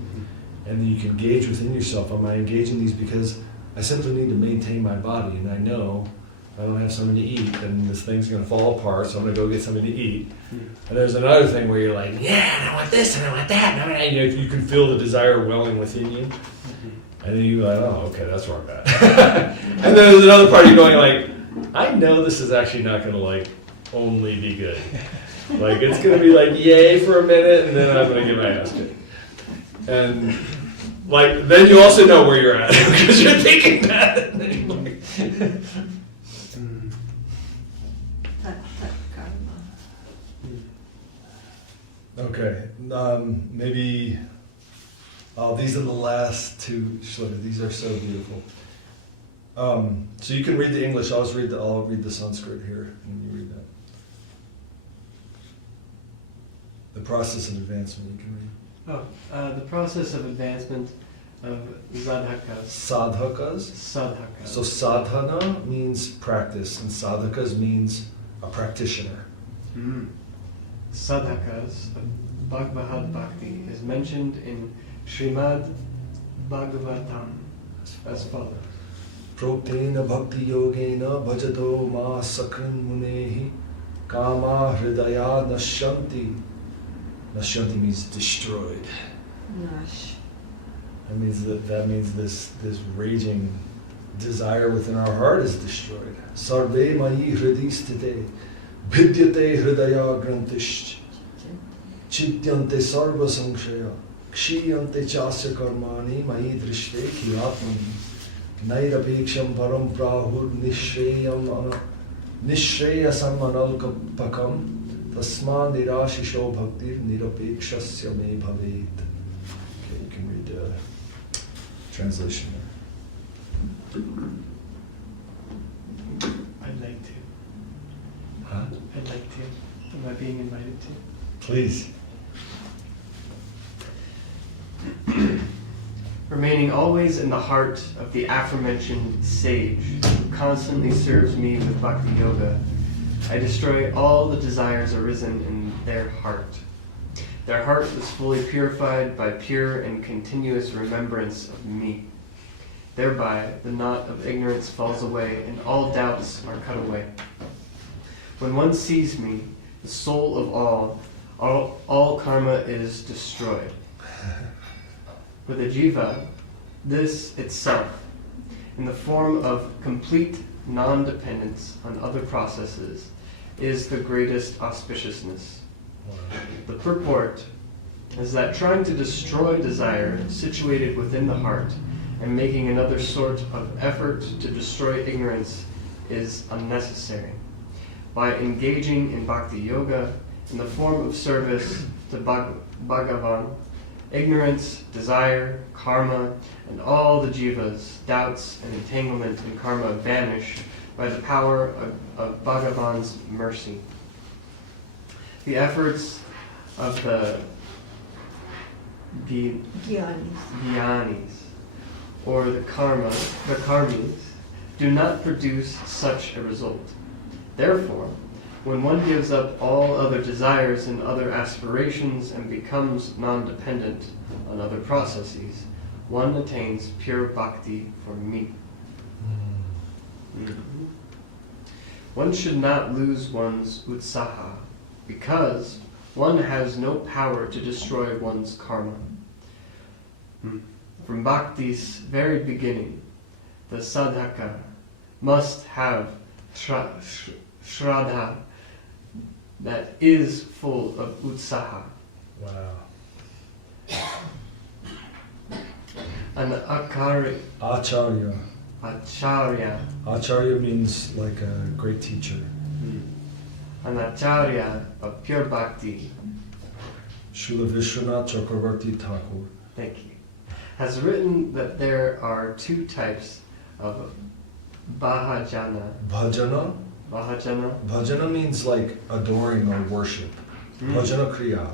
And then you can gauge within yourself, am I engaging these because I simply need to maintain my body, and I know if I don't have something to eat, then this thing's going to fall apart, so I'm going to go get something to eat. And there's another thing where you're like, yeah, and I want this, and I want that, and you know, you can feel the desire welling within you. And then you're like, oh, okay, that's where I'm at. And then there's another part of you going like, I know this is actually not going to like only be good. Like it's going to be like yay for a minute, and then I'm going to get my ass kicked. And like then you also know where you're at because you're thinking that. And then you're like, okay, maybe. Oh, these are the last two shlokas. These are so beautiful. So you can read the English. I'll read the Sanskrit here, and you read that. The process of advancement. You can read. The process of advancement of sadhakas. Sadhakas. Sadhakas. So sadhana means practice, and sadhakas means a practitioner. Sadhakas of Bhagavad Bhakti is mentioned in Srimad Bhagavatam as follows. Protena bhakti yogena bhajato ma sakran munehi kama hridaya nashyanti. Nashyanti means destroyed. Nash. That means this raging desire within our heart is destroyed. Sarve mayi hridistite vidyate hridaya grantish chityante sarva samshaya kshiyante chasya karmani mayi drishte ki atmani nairapeksham param prahur nishreyam Nishreya sammanalkapakam tasma nirashisho bhaktir nirapekshasya me bhavet. Okay, you can read the translation there. I'd like to. Huh? I'd like to. Am I being invited to? Please. Remaining always in the heart of the aforementioned sage, who constantly serves me with bhakti yoga, I destroy all the desires arisen in their heart. Their heart is fully purified by pure and continuous remembrance of me. Thereby, the knot of ignorance falls away, and all doubts are cut away. When one sees me, the soul of all karma is destroyed. For the jiva, this itself, in the form of complete non-dependence on other processes, is the greatest auspiciousness. The purport is that trying to destroy desire situated within the heart and making another sort of effort to destroy ignorance is unnecessary. By engaging in bhakti yoga in the form of service to Bhagavan, ignorance, desire, karma, and all the jivas, doubts, and entanglement in karma vanish by the power of Bhagavan's mercy. The efforts of the jnanis, or the karmis, do not produce such a result. Therefore, when one gives up all other desires and other aspirations and becomes non-dependent on other processes, one attains pure bhakti for me. Mm-hmm. One should not lose one's utsaha, because one has no power to destroy one's karma. From bhakti's very beginning, the sadhaka must have shraddha that is full of utsaha. Wow. An acharya. Acharya means like a great teacher. An acharya of pure bhakti, Srila Vishwanath Chakravarti Thakur. thank you, has written that there are two types of bhajana. Bhajana? Bhajana. Bhajana means like adoring or worship. Bhajana kriya.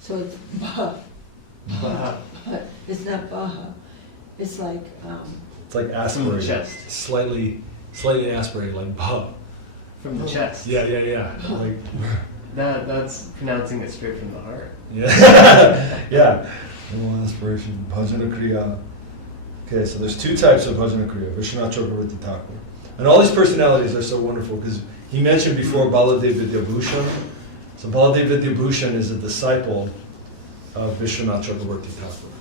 So it's Baha. Bha. But it's not Baha. It's like, It's like aspirated. chest. Slightly aspirated, like bah. From the chest. Yeah. Like, That's pronouncing it straight from the heart. yeah. Yeah. No aspiration. Bhajana kriya. Okay, so there's two types of bhajana kriya. Vishwanath Chakravarti Thakur. And all these personalities are so wonderful because he mentioned before Baladev Vidyabhushan. So Baladev Vidyabhushan is a disciple of Vishwanath Chakravarti Thakur.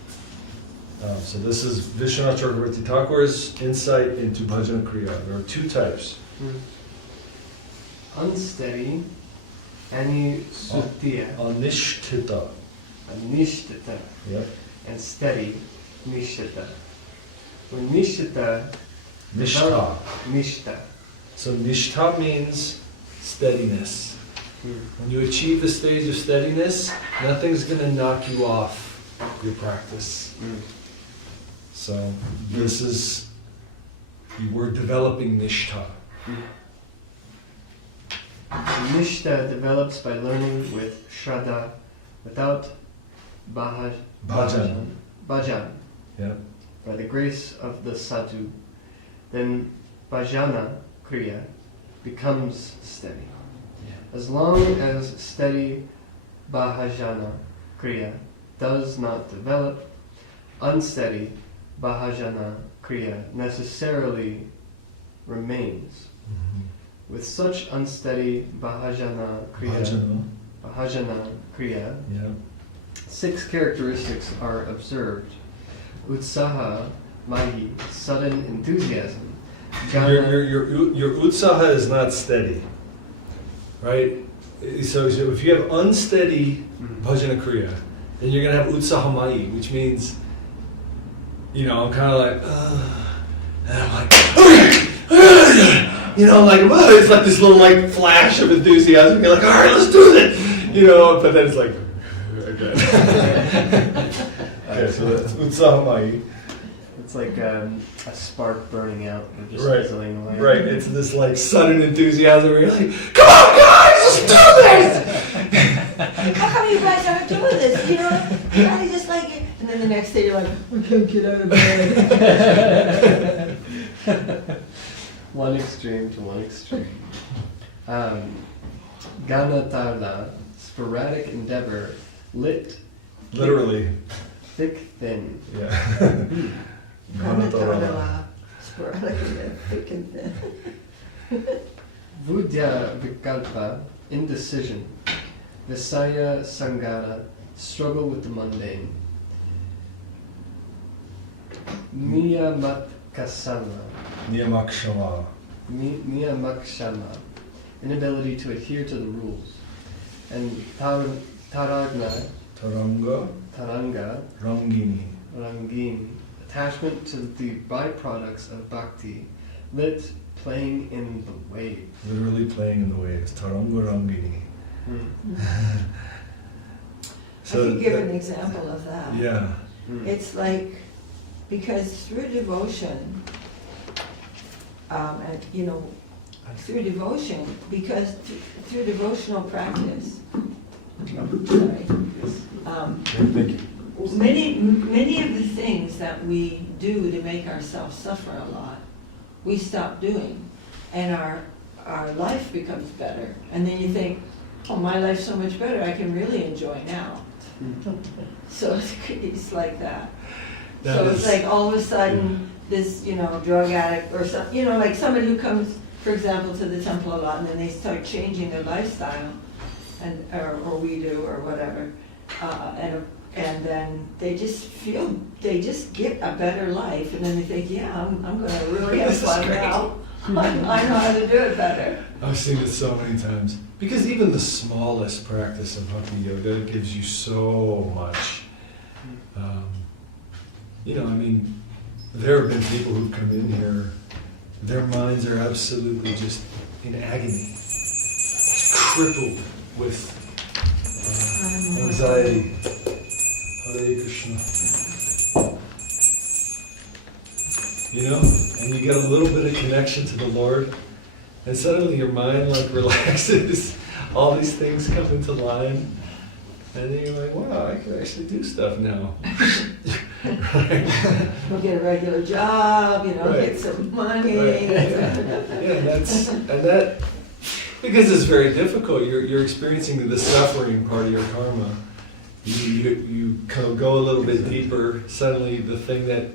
So this is Vishwanath Chakravarti Thakur's insight into bhajana kriya. There are two types. Unsteady, anisutya, Anishtita. anishtita, Yep. and steady, nishtita. When nishtita, Nishtha. nishta. So nishtha means steadiness. When you achieve the stage of steadiness, nothing's going to knock you off your practice. So this is, we're developing nishtha. Nishta develops by learning with shraddha, without bhajan, Yeah. by the grace of the sadhu. Then bhajana kriya becomes steady. As long as steady bhajana kriya does not develop, unsteady bhajana kriya necessarily remains. With such unsteady bhajana kriya, Yeah. 6 characteristics are observed. Utsaha, mahi, sudden enthusiasm. Your utsaha is not steady, right? So if you have unsteady bhajana kriya, then you're gonna have utsahamai, which means, I'm kind of like, and I'm like, You know, like, whoa, it's like this little like flash of enthusiasm. You're like, all right, let's do this. You know, but then it's like, okay. Okay, so that's utsahamai. It's like a spark burning out and just Right. fizzling away. Right, it's this like sudden enthusiasm where you're like, come on guys, let's do this! How come you guys aren't doing this? You know, I just like it. And then the next day you're like, I can't get out of bed. One extreme to one extreme. Ganatala, sporadic endeavor, lit, Literally. thick, thin. Yeah. Sporadic and thick and thin. Vudya vikalpa, indecision. Visaya sangara, struggle with the mundane. Niyamat kasama, Niyamakshama. niyamakshama, inability to adhere to the rules. And taragna, Taranga. taranga, Rangini. rangini, attachment to the byproducts of bhakti, lit, playing in the wave. Literally playing in the waves. Taranga Rangini. I can give an example of that. Yeah. It's like, because through devotion, and you know, through devotion, because through devotional practice, sorry, Thank you. many of the things that we do to make ourselves suffer a lot, we stop doing, and our life becomes better. And then you think, oh, my life's so much better, I can really enjoy now. So it's like that. So it's like all of a sudden, this, you know, drug addict or some, you know, like somebody who comes, for example, to the temple a lot, and then they start changing their lifestyle, and or we do, or whatever, and then they just get a better life, and then they think, yeah, I'm going to really have fun now. I know how to do it better. I've seen it so many times. Because even the smallest practice of Bhakti Yoga gives you so much. You know, I mean, there have been people who've come in here, their minds are absolutely just in agony, crippled with anxiety. Hare Krishna. You know, and you get a little bit of connection to the Lord, and suddenly your mind like relaxes, all these things come into line, and then you're like, wow, I can actually do stuff now. Right. We'll get a regular job, you know, Right. get some money. Right. Yeah, that because it's very difficult. You're experiencing the suffering part of your karma. You kind of go a little bit deeper. Suddenly, the thing that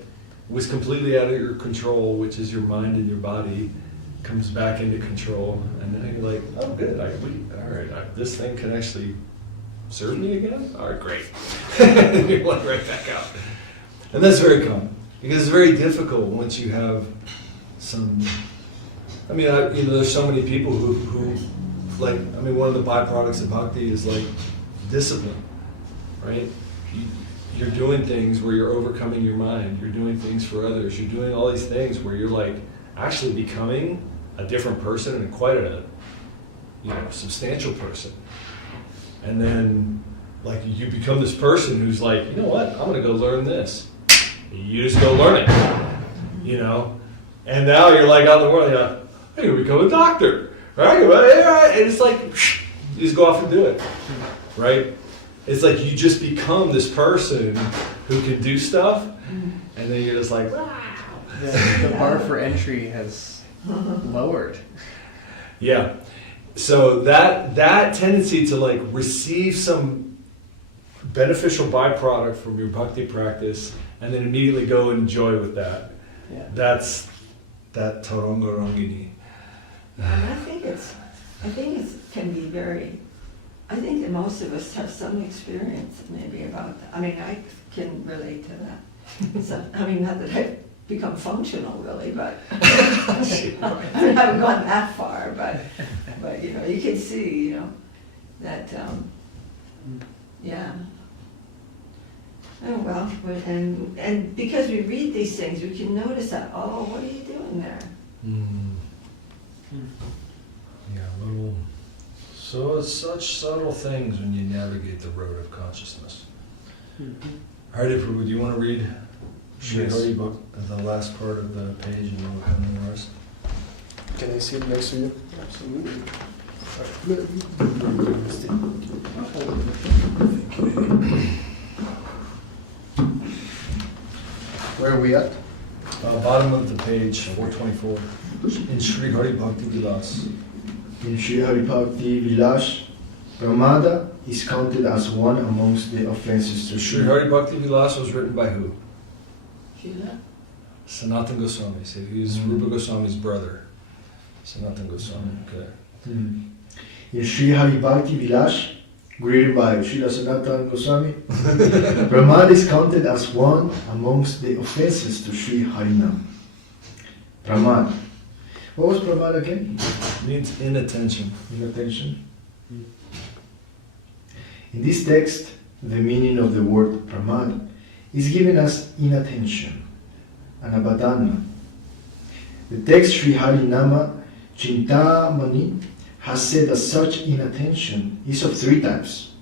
was completely out of your control, which is your mind and your body, comes back into control, and then you're like, oh, good. This thing can actually serve me again. All right, great. You're like right back out. And that's very common, because it's very difficult once you have some. I mean, there's so many people who like. I mean, one of the byproducts of bhakti is like discipline, right? You're doing things where you're overcoming your mind. You're doing things for others. You're doing all these things where you're like actually becoming a different person and quite a, substantial person. And then, like, you become this person who's like, you know what? I'm gonna go learn this. You just go learn it, And now you're like out in the world, you're like, I'm gonna become a doctor, right? And it's like, you just go off and do it, right? It's like you just become this person who can do stuff, and then you're just like, wow. The bar for entry has lowered. Yeah. So that tendency to like receive some beneficial byproduct from your bhakti practice and then immediately go and enjoy with that. Yeah. That's that Taranga Rangini. And I think it can be I think that most of us have some experience maybe about that. I mean, I can relate to that. So, I mean, not that I've become functional really, but I haven't gone that far, but you can see, that, yeah. Oh, well, and because we read these things, we can notice that, oh, what are you doing there? Yeah, little. So it's such subtle things when you navigate the road of consciousness. All right, Prabhu, do you want to read Sri Yes. Hari book, the last part of the page, and then we'll come to the rest? Can I sit next to you? Absolutely. Where are we at? Bottom of the page, 424. In Sri Hari Bhakti Vilas. In Sri Hari Bhakti Vilas, Pramada is counted as one amongst the offenses to Sri Hari Bhakti Vilas was written by who? Srila? Sanatana Goswami. So he's Rupa Goswami's brother. Sanatana Goswami. Okay. In Sri Hari Bhakti Vilas, written by Srila Sanatana Goswami, Pramada is counted as one amongst the offenses to Sri Harinam. Pramad. What was Pramad again? Means inattention. Inattention. In this text, the meaning of the word pramad is given as inattention, anabadana. The text Sri Harinama Chintamani has said that such inattention is of three types: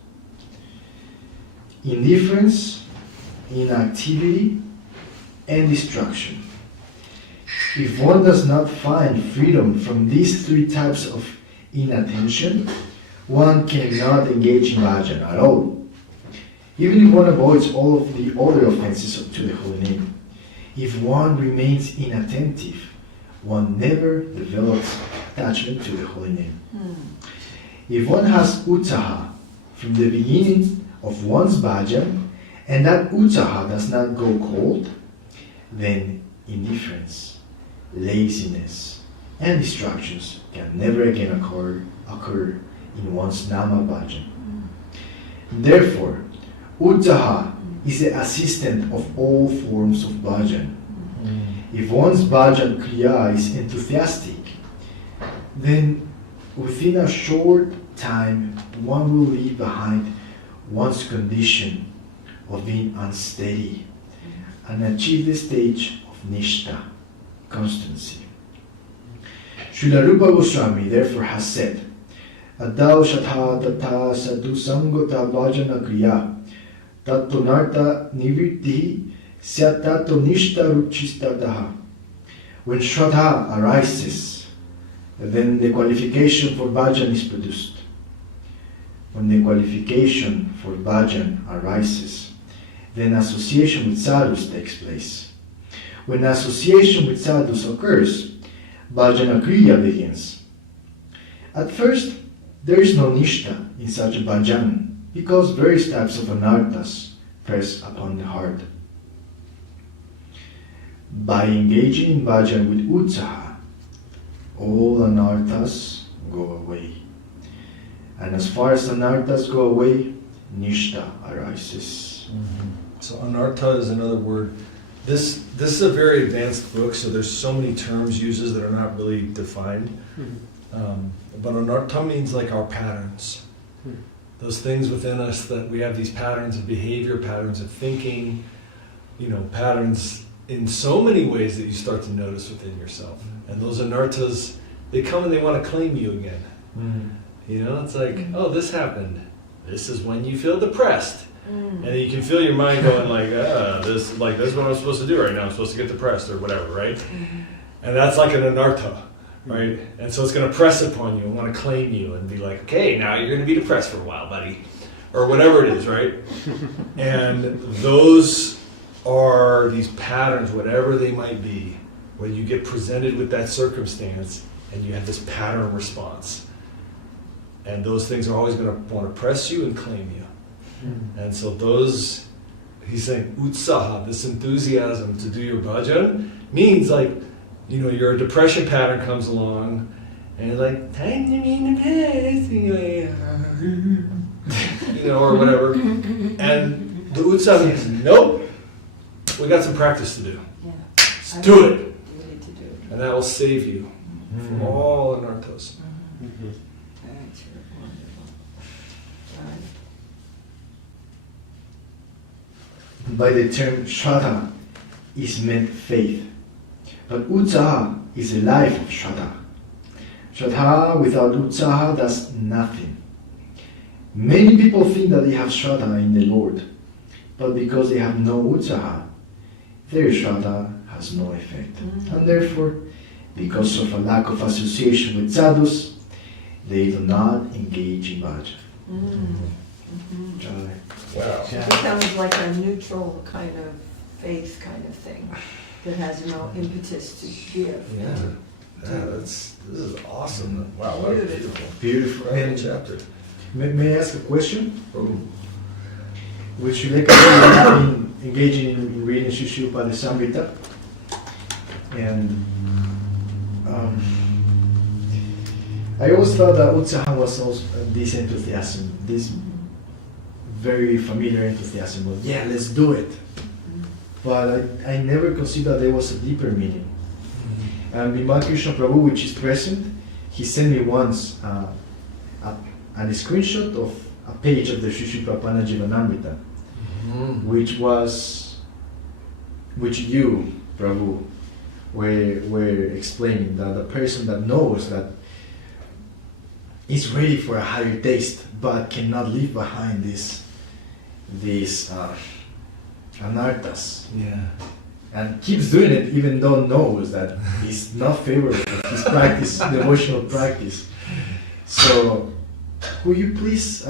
indifference, inactivity, and distraction. If one does not find freedom from these three types of inattention, one cannot engage in bhajan at all. Even if one avoids all of the other offenses to the holy name, if one remains inattentive, one never develops attachment to the holy name. If one has utsaha from the beginning of one's bhajan, and that utsaha does not go cold, then indifference, laziness, and distractions can never again occur in one's nama bhajan. Therefore, utsaha is the assistant of all forms of bhajan. If one's bhajan kriya is enthusiastic, then within a short time one will leave behind one's condition of being unsteady and achieve the stage of nishta, constancy. Srila Rupa Goswami therefore has said, Adau shatha tatha sadhu sangota bhajana kriya tatto narta nivritti syatato nishta ruchistadaha. When shraddha arises, then the qualification for bhajan is produced. When the qualification for bhajan arises, then association with sadhus takes place. When association with sadhus occurs, bhajana kriya begins. At first, there is no nishta in such a bhajan because various types of anarthas press upon the heart. By engaging in bhajan with utsaha, all anarthas go away. And as far as anarthas go away, nishta arises. So anartha is another word. This is a very advanced book, so there's so many terms uses that are not really defined. But anartha means like our patterns. Those things within us that we have these patterns of behavior, patterns of thinking, patterns in so many ways that you start to notice within yourself. And those anarthas, they come and they want to claim you again. It's like, oh, this happened. This is when you feel depressed. And then you can feel your mind going this is what I'm supposed to do right now. I'm supposed to get depressed or whatever, right? And that's like an anartha, right? And so it's going to press upon you and want to claim you and be like, okay, now you're going to be depressed for a while, buddy. Or whatever it is, right? And those are these patterns, whatever they might be, when you get presented with that circumstance and you have this pattern response. And those things are always going to want to press you and claim you. And so he's saying, utsaha, this enthusiasm to do your bhajan, means like, your depression pattern comes along, and you're like, time to be in the past, and you're like, or whatever. And the utsaha is, nope, we got some practice to do. Yeah. Let's do it. We need to do it. And that will save you from all anarthas. That's wonderful. Right. By the term shraddha is meant faith, but utsaha is the life of shraddha. Shraddha without utsaha does nothing. Many people think that they have Shraddha in the Lord, but because they have no utsaha, their Shraddha has no effect. And therefore, because of a lack of association with sadhus, they do not engage in bhajan. Wow. It becomes like a neutral kind of faith kind of thing that has no impetus to give. This is awesome. Wow, what a Beautiful. beautiful And chapter. may I ask a question? Oh. With Srila have been engaging in reading Sri Upadesamrta, and I always thought that utsaha was also this enthusiasm, this very familiar enthusiasm of, yeah, let's do it. But I never considered there was a deeper meaning. And Bimala Krishna Prabhu, which is present, he sent me once a screenshot of a page of the Sri Prabhupada Jivanamrita, which you, Prabhu, were explaining that the person that knows that is ready for a higher taste but cannot leave behind these anarthas. Yeah. And keeps doing it even though knows that it's not favorable to his practice, devotional practice. So, could you please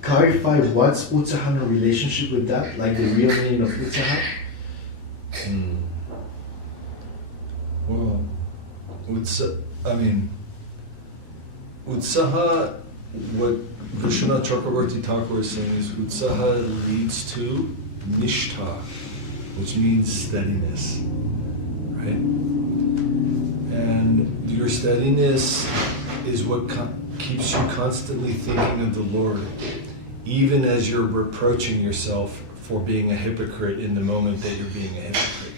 clarify what's utsaha in relationship with that, like the real meaning of utsaha? Well, utsaha, what Vishwanath Chakravarti Thakur is saying is utsaha leads to nishtha, which means steadiness, right? And your steadiness is what keeps you constantly thinking of the Lord, even as you're reproaching yourself for being a hypocrite in the moment that you're being a hypocrite.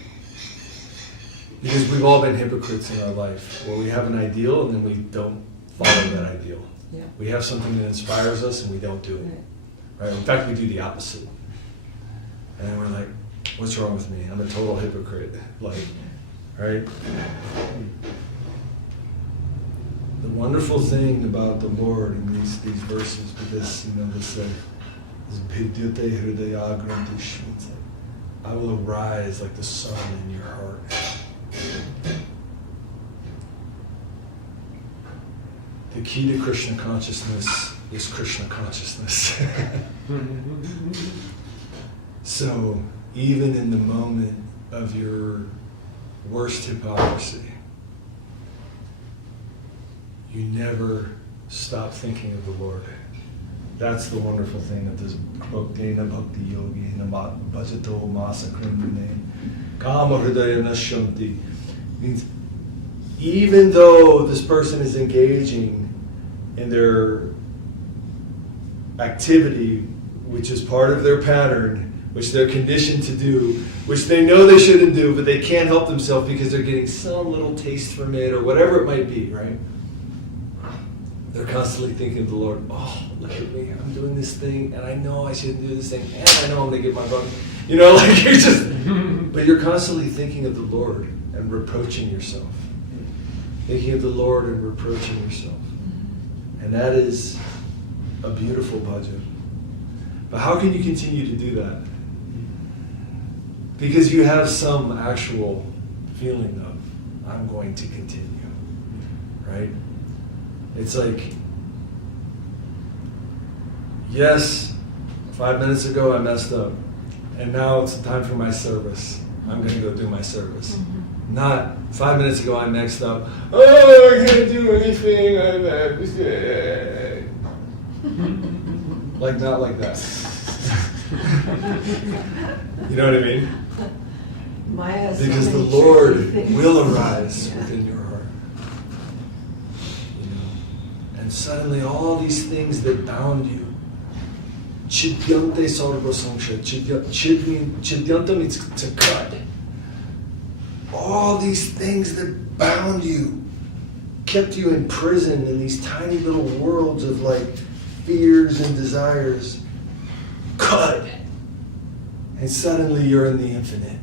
Because we've all been hypocrites in our life, where we have an ideal and then we don't follow that ideal. Yeah. We have something that inspires us and we don't do it. Right? In fact, we do the opposite. And then we're like, what's wrong with me? I'm a total hypocrite. Like, right? The wonderful thing about the Lord in these verses, because this Bhidyate Hridayagram means I will arise like the sun in your heart. The key to Krishna consciousness is Krishna consciousness. So, even in the moment of your worst hypocrisy, you never stop thinking of the Lord. That's the wonderful thing of this book, Dena Bhakti Yogi, Bhajato Masa Krindane, Kama Hridaya Nashyanti. Means even though this person is engaging in their activity, which is part of their pattern, which they're conditioned to do, which they know they shouldn't do, but they can't help themselves because they're getting some little taste from it or whatever it might be, right? They're constantly thinking of the Lord, oh, look at me, I'm doing this thing, and I know I shouldn't do this thing, and I know I'm going to get my butt. Like you're just, but you're constantly thinking of the Lord and reproaching yourself. Thinking of the Lord and reproaching yourself. And that is a beautiful bhajan. But how can you continue to do that? Because you have some actual feeling of, I'm going to continue, right? It's like, yes, 5 minutes ago I messed up, and now it's time for my service. I'm going to go do my service. Mm-hmm. Not 5 minutes ago I messed up, oh, I can't do anything. Like, not like that. You know what I mean? Because the Lord will arise within your heart. And suddenly all these things that bound you, chidyante sarva sangsha, chidyanta means to cut. All these things that bound you, kept you in prison in these tiny little worlds of like fears and desires, cut. And suddenly you're in the infinite.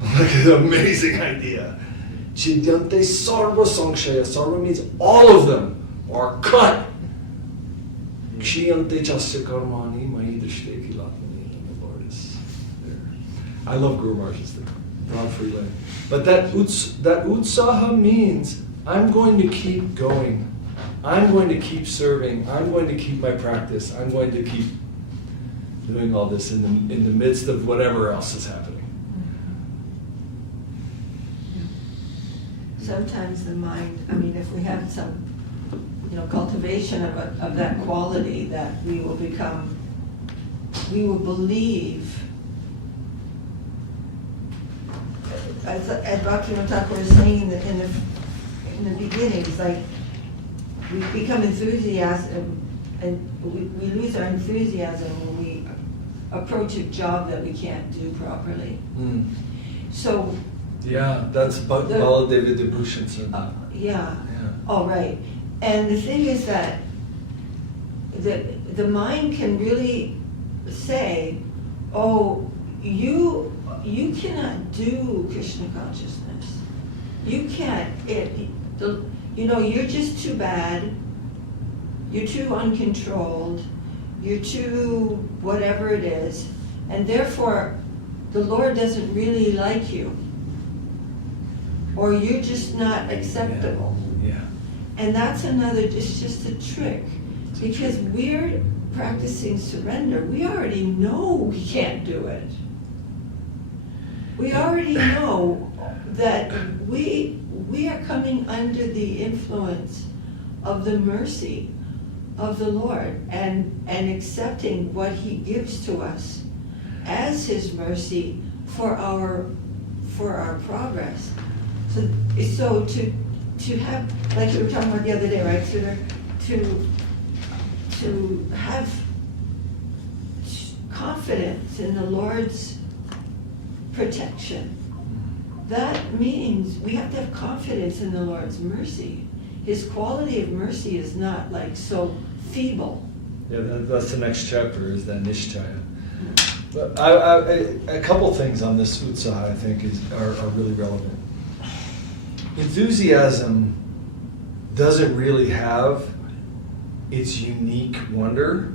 Like an amazing idea. Chidyante sarva samshaya. Sarva means all of them are cut. Kshiyante chasya karmani mayi drishte kilatmani. And the Lord is there. I love Guru Maharaj's there. Broad free land. But that utsaha means I'm going to keep going. I'm going to keep serving. I'm going to keep my practice. I'm going to keep doing all this in the midst of whatever else is happening. Sometimes the mind, I mean, if we have some, cultivation of that quality, that we will believe, as Bhaktivinoda Thakur was saying in the beginning, it's like we become enthusiastic, and we lose our enthusiasm when we approach a job that we can't do properly. So. Yeah, that's Baladeva Debhushan said that. Yeah. Oh, right. And the thing is that the mind can really say, oh, you cannot do Krishna consciousness. You can't. You're just too bad. You're too uncontrolled. You're too whatever it is. And therefore, the Lord doesn't really like you. Or you're just not acceptable. Yeah. And that's it's just a trick. Because we're practicing surrender. We already know we can't do it. We already know that we are coming under the influence of the mercy of the Lord and accepting what He gives to us as His mercy for our progress. So to have, like you were talking about the other day, right? To have confidence in the Lord's protection. That means we have to have confidence in the Lord's mercy. His quality of mercy is not like so feeble. Yeah, that's the next chapter, is that Nishchaya. But a couple things on this utsaha I think are really relevant. Enthusiasm doesn't really have its unique wonder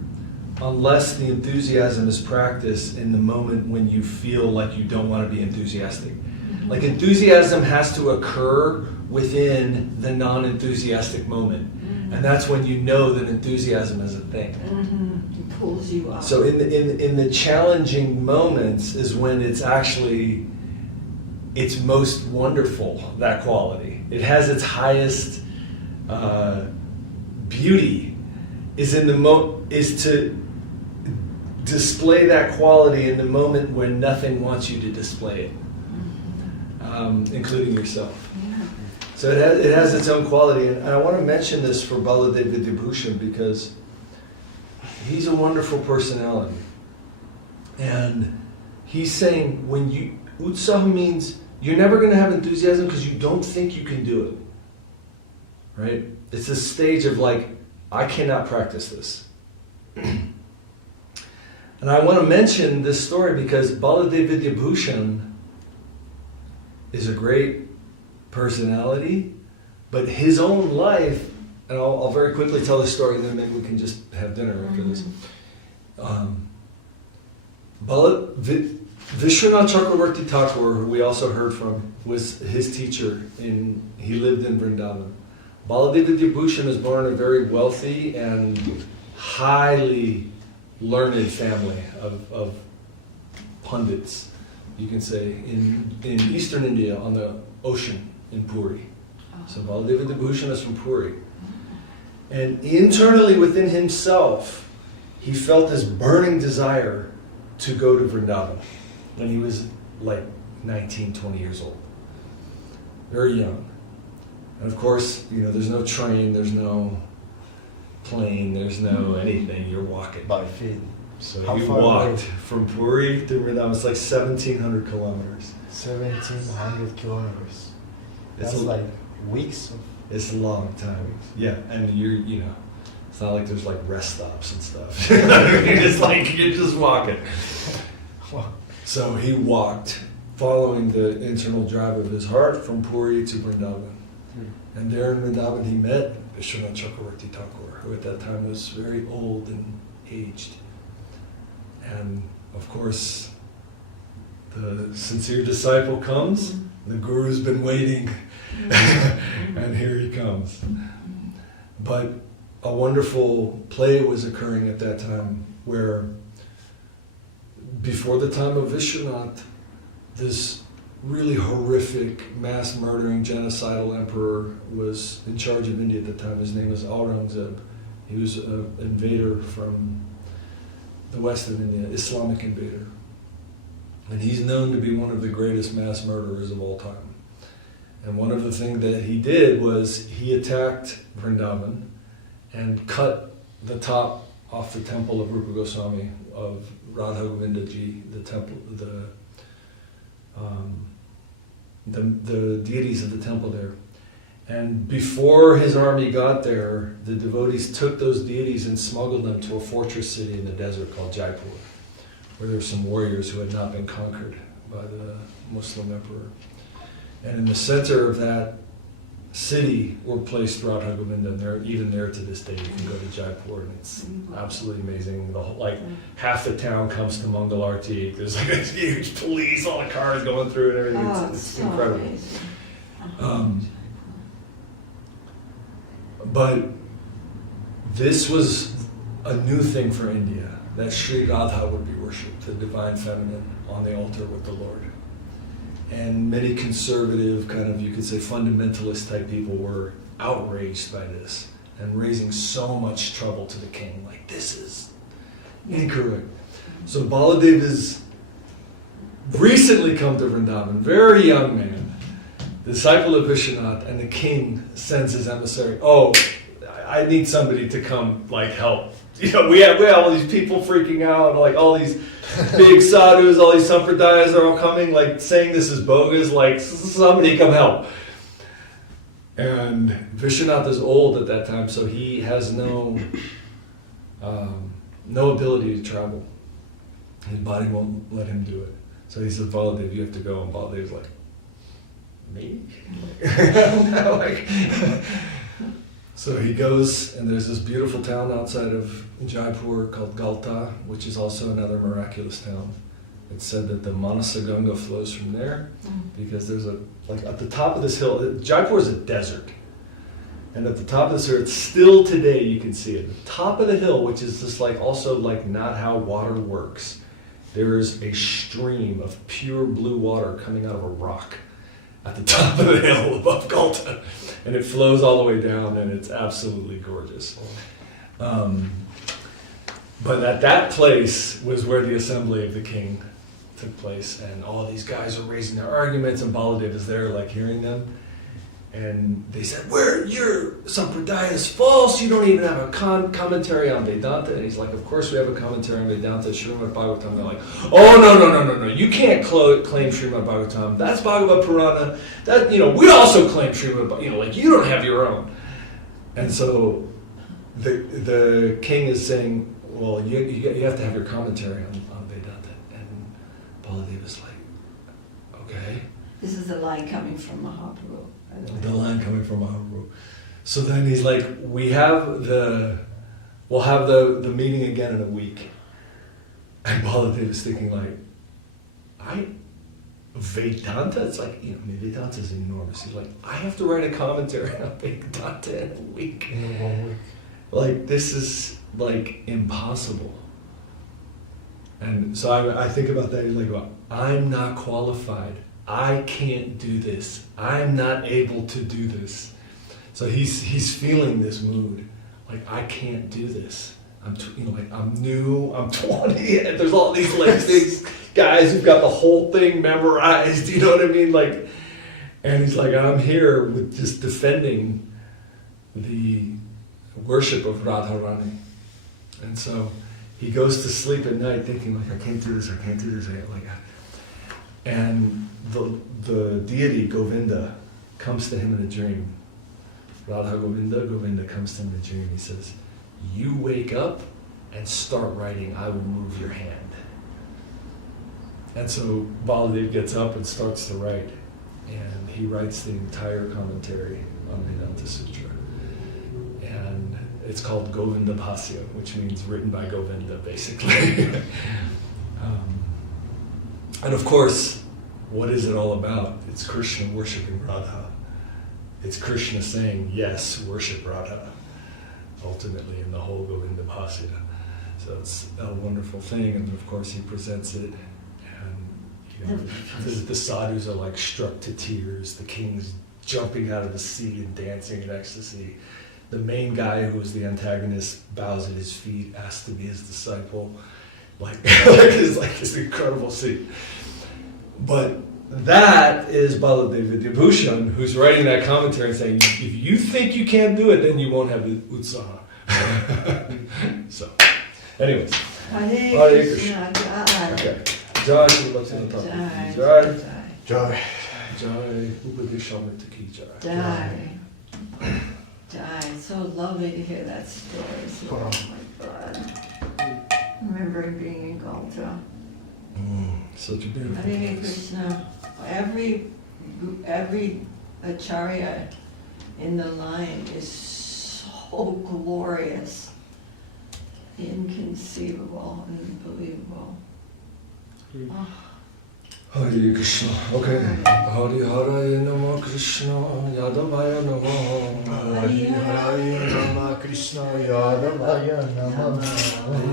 unless the enthusiasm is practiced in the moment when you feel like you don't want to be enthusiastic. Like enthusiasm has to occur within the non-enthusiastic moment. And that's when you know that enthusiasm is a thing. It pulls you up. So in the challenging moments is when it's actually its most wonderful, that quality. It has its highest beauty is to display that quality in the moment when nothing wants you to display it, including yourself. So it has its own quality, and I want to mention this for Baladeva Vidyabhushan because he's a wonderful personality. And he's saying utsaha means you're never going to have enthusiasm because you don't think you can do it. Right? It's a stage of like, I cannot practice this. And I want to mention this story because Baladeva Vidyabhushan is a great personality, but his own life, and I'll very quickly tell this story and then maybe we can just have dinner after this. Vishwanath Chakravarti Thakur, who we also heard from, was his teacher. He lived in Vrindavan. Baladeva Vidyabhushan was born in a very wealthy and highly learned family of pundits, you can say, in eastern India on the ocean in Puri. So Baladeva Vidyabhushan is from Puri. And internally within himself, he felt this burning desire to go to Vrindavan when he was like 19, 20 years old. Very young. And of course, there's no train, there's no plane, there's no anything, you're walking. By feet. So he walked from Puri to Vrindavan. It's like 1,700 kilometers. 1,700 kilometers. It's That's like weeks. It's a long time. Yeah, and it's not like there's like rest stops and stuff. It's like you're just walking. So he walked following the internal drive of his heart from Puri to Vrindavan. And there in Vrindavan he met Vishwanath Chakravarti Thakur, who at that time was very old and aged. And of course, the sincere disciple comes, the guru's been waiting, and here he comes. But a wonderful play was occurring at that time where, before the time of Vishwanath, this really horrific, mass murdering, genocidal emperor was in charge of India at the time. His name was Aurangzeb. He was an invader from the west of India, Islamic invader. And he's known to be one of the greatest mass murderers of all time. And one of the things that he did was he attacked Vrindavan and cut the top off the temple of Rupa Goswami, of Radha Govinda Ji, the temple, the deities of the temple there. And before his army got there, the devotees took those deities and smuggled them to a fortress city in the desert called Jaipur, where there were some warriors who had not been conquered by the Muslim emperor. And in the center of that city were placed Radha Govinda, and they're even there to this day. You can go to Jaipur, and it's absolutely amazing. The whole, half the town comes to Mangal Arti. There's this huge police, all the cars going through and everything. It's so incredible. amazing. But this was a new thing for India, that Sri Radha would be worshipped, the divine feminine, on the altar with the Lord. And many conservative, kind of, you could say, fundamentalist type people were outraged by this and raising so much trouble to the king. Like, this is incorrect. So Baladev has recently come to Vrindavan, very young man, disciple of Vishwanath, and the king sends his emissary, oh, I need somebody to come, help. You know, we have all these people freaking out, all these big sadhus, all these sampradayas are all coming, saying this is bogus, somebody come help. And Vishwanath is old at that time, so he has no ability to travel. His body won't let him do it. So he says, Baladev, you have to go. And Baladev's like, me? So he goes, and there's this beautiful town outside of Jaipur called Galta, which is also another miraculous town. It's said that the Manasa Ganga flows from there, because there's at the top of this hill, Jaipur is a desert. And at the top of this hill, still today you can see it. At the top of the hill, which is just also not how water works, there is a stream of pure blue water coming out of a rock at the top of the hill above Galta. And it flows all the way down, and it's absolutely gorgeous. But at that place was where the assembly of the king took place, and all these guys are raising their arguments, and Baladev is there hearing them. And they said, your Sampradaya is false, you don't even have a commentary on Vedanta. And he's like, of course we have a commentary on Vedanta, Srimad Bhagavatam. They're like, oh, no, you can't claim Srimad Bhagavatam. That's Bhagavad Purana. That, we also claim Srimad Bhagavatam. You don't have your own. And so the king is saying, well, you have to have your commentary on Vedanta. And Baladev is like, okay. This is a line coming from Mahaprabhu. The line coming from Mahaprabhu. So then he's like, we'll have the meeting again in a week. And Baladev is thinking Vedanta? It's Vedanta is enormous. He's like, I have to write a commentary on Vedanta in a week. In 1 week. This is impossible. And so I think about that. He's like, well, I'm not qualified. I can't do this. I'm not able to do this. So he's feeling this mood, I can't do this. I'm new. I'm 20, and there's all these big guys who've got the whole thing memorized. You know what I mean? And he's like, I'm here with just defending the worship of Radharani. And so he goes to sleep at night thinking I can't do this. And the deity Govinda comes to him in a dream. Radha Govinda comes to him in a dream. He says, you wake up and start writing, I will move your hand. And so Baladev gets up and starts to write, and he writes the entire commentary on Vedanta Sutra. And it's called Govinda Bhasya, which means written by Govinda, basically. And of course, what is it all about? It's Krishna worshiping Radha. It's Krishna saying, yes, worship Radha, ultimately in the whole Govinda Bhasya. So it's a wonderful thing, and of course he presents it, and the sadhus are like struck to tears, the king's jumping out of the seat and dancing in ecstasy. The main guy, who is the antagonist, bows at his feet, asks to be his disciple. It's like this incredible scene. But that is Baladev Vidyabhushan, who's writing that commentary and saying, if you think you can't do it, then you won't have the utsaha. So, anyways. Hare Krishna, Jai. Okay. Jai Srila Jai. Jai. Jai. Jai Upadesamrta ki Jai. Jai. Jai. It's so lovely to hear that story. So, oh my God. Remembering being in Galta. Such a beautiful Hare place. Krishna. Every acharya in the line is so glorious, inconceivable, unbelievable. Oh. Hare Krishna. Okay. Hare Hare Nama Krishna Yadavaya Nama. Hare Hare Nama Krishna Yadavaya Nama.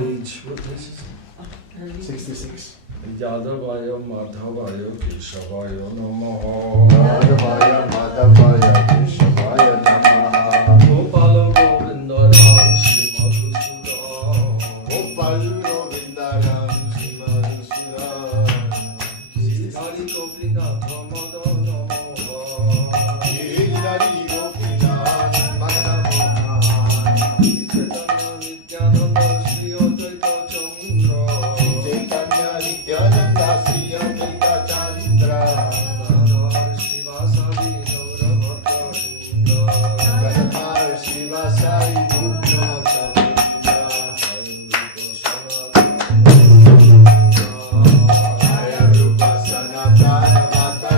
Age, what is it? 66. Yadavaya Madhavaya Keshavaya Namaha. Yadavaya Madhavaya Keshavaya Namaha. Gopala Govinda Ram Srimad Sura. Gopal Govinda Ram Srimad Sura. Hari Gopinath Madhava Namaha. Hari Gopinath Madhava. Chaitanya Nityananda Shri Advaita Chandra. Chaitanya Nityananda Shri Advaita Chandra. Radha Shivasari Gaura Bhakta Radha Shivasari Gaura Bhakta. Jaya Rupa Sanatana Mata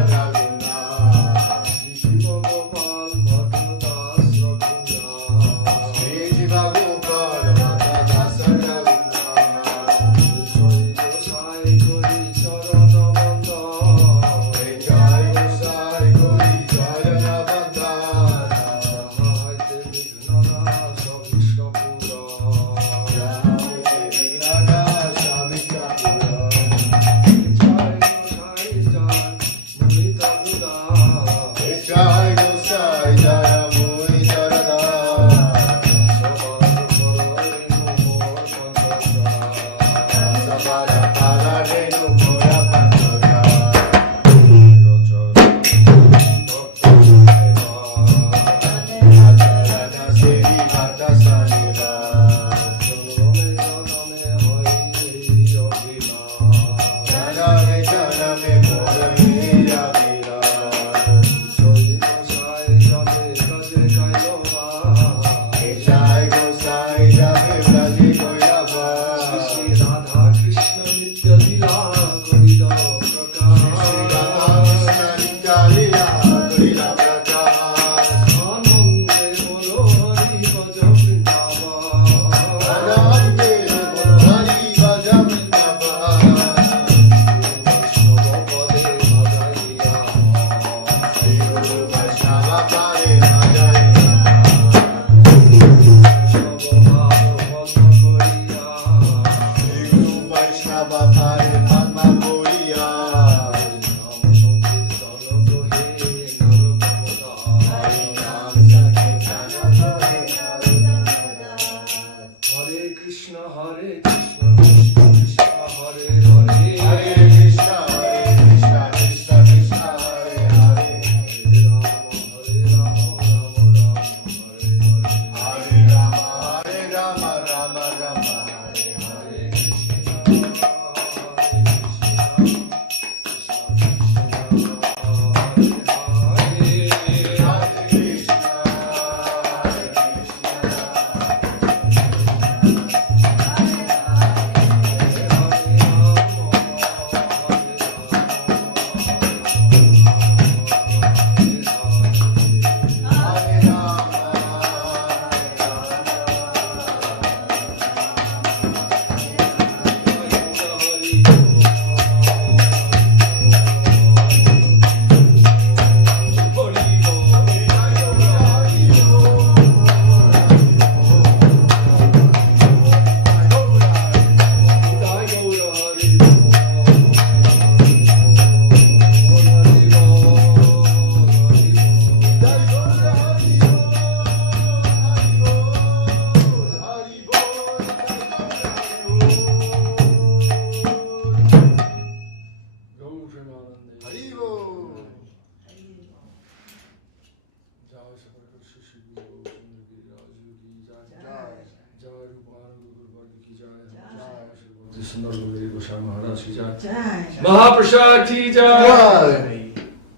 Haribo! Jaya Shri Shri Guru Chandra Ki Jai. Jaya Rupanu Ki Jaya. Jaya Shri Guru Maharaj Ki Jai. Jai. Mahaprasad Ki Jai. Jai!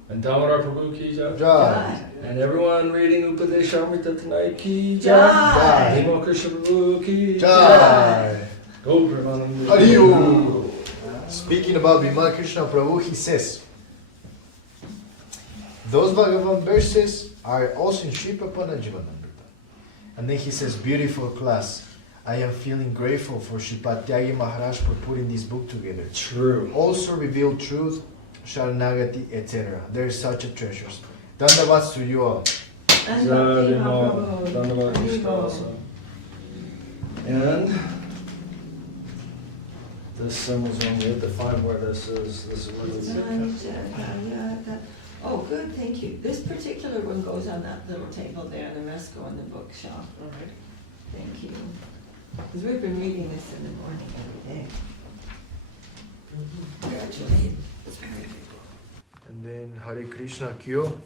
And Damodar Prabhu Ki Jai. Jai! And everyone reading Upadesamrta tonight Ki Jai. Jai. Namo Krishna Prabhu Ki Jai! Go Premanand. Haribo! Speaking about Bimala Krishna Prabhu, he says, those Bhagavan verses are also in Sri Prabhupada Jivanamrita. And then he says, beautiful class. I am feeling grateful for Sripad Maharaj for putting this book together. True. Also revealed truth, Sharanagati, etc. There is such a treasures. Dandavats to you all. Dandavat Krishna. And this symbol's on, we have to find where this is. This is where this is. Oh, good, thank you. This particular one goes on that little table there, and the rest go in the bookshop. All right. Thank you. Because we've been reading this in the morning every day. Actually, it's very good. And then Hare Krishna Kyo.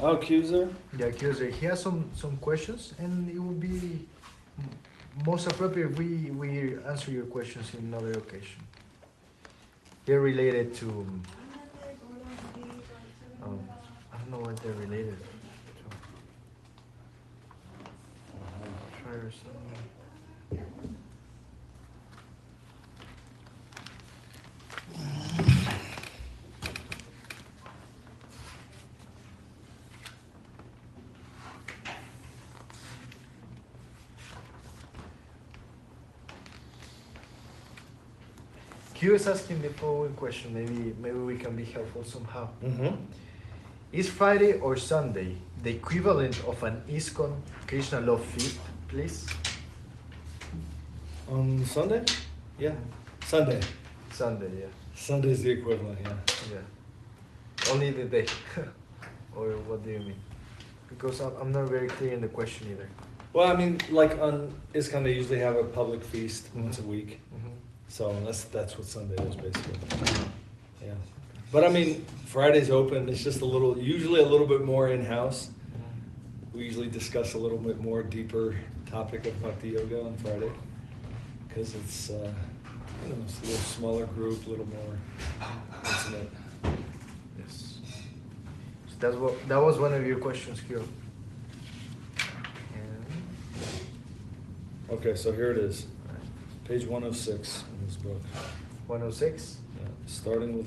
Oh, accuser? The accuser. He has some questions, and it would be most appropriate if we answer your questions in another occasion. They're related to, I don't know what they're related to. Try or something. Q is asking the following question. Maybe we can be helpful somehow. Mm-hmm. Is Friday or Sunday the equivalent of an ISKCON Krishna Love Feast, please? On Sunday? Yeah. Sunday. Sunday, yeah. Sunday is the equivalent, yeah. Yeah. Only the day. Or what do you mean? Because I'm not very clear in the question either. Well, I mean, like on ISKCON, they usually have a public feast once a week. Mm-hmm. So that's what Sunday is basically. Yeah. But I mean, Friday's open. It's just usually a little bit more in-house. We usually discuss a little bit more deeper topic of Bhakti Yoga on Friday. Because it's, it's a little smaller group, a little more intimate. Yes. So that was one of your questions, Kyo. Okay, so here it is. Page 106 in this book. 106? Yeah, starting with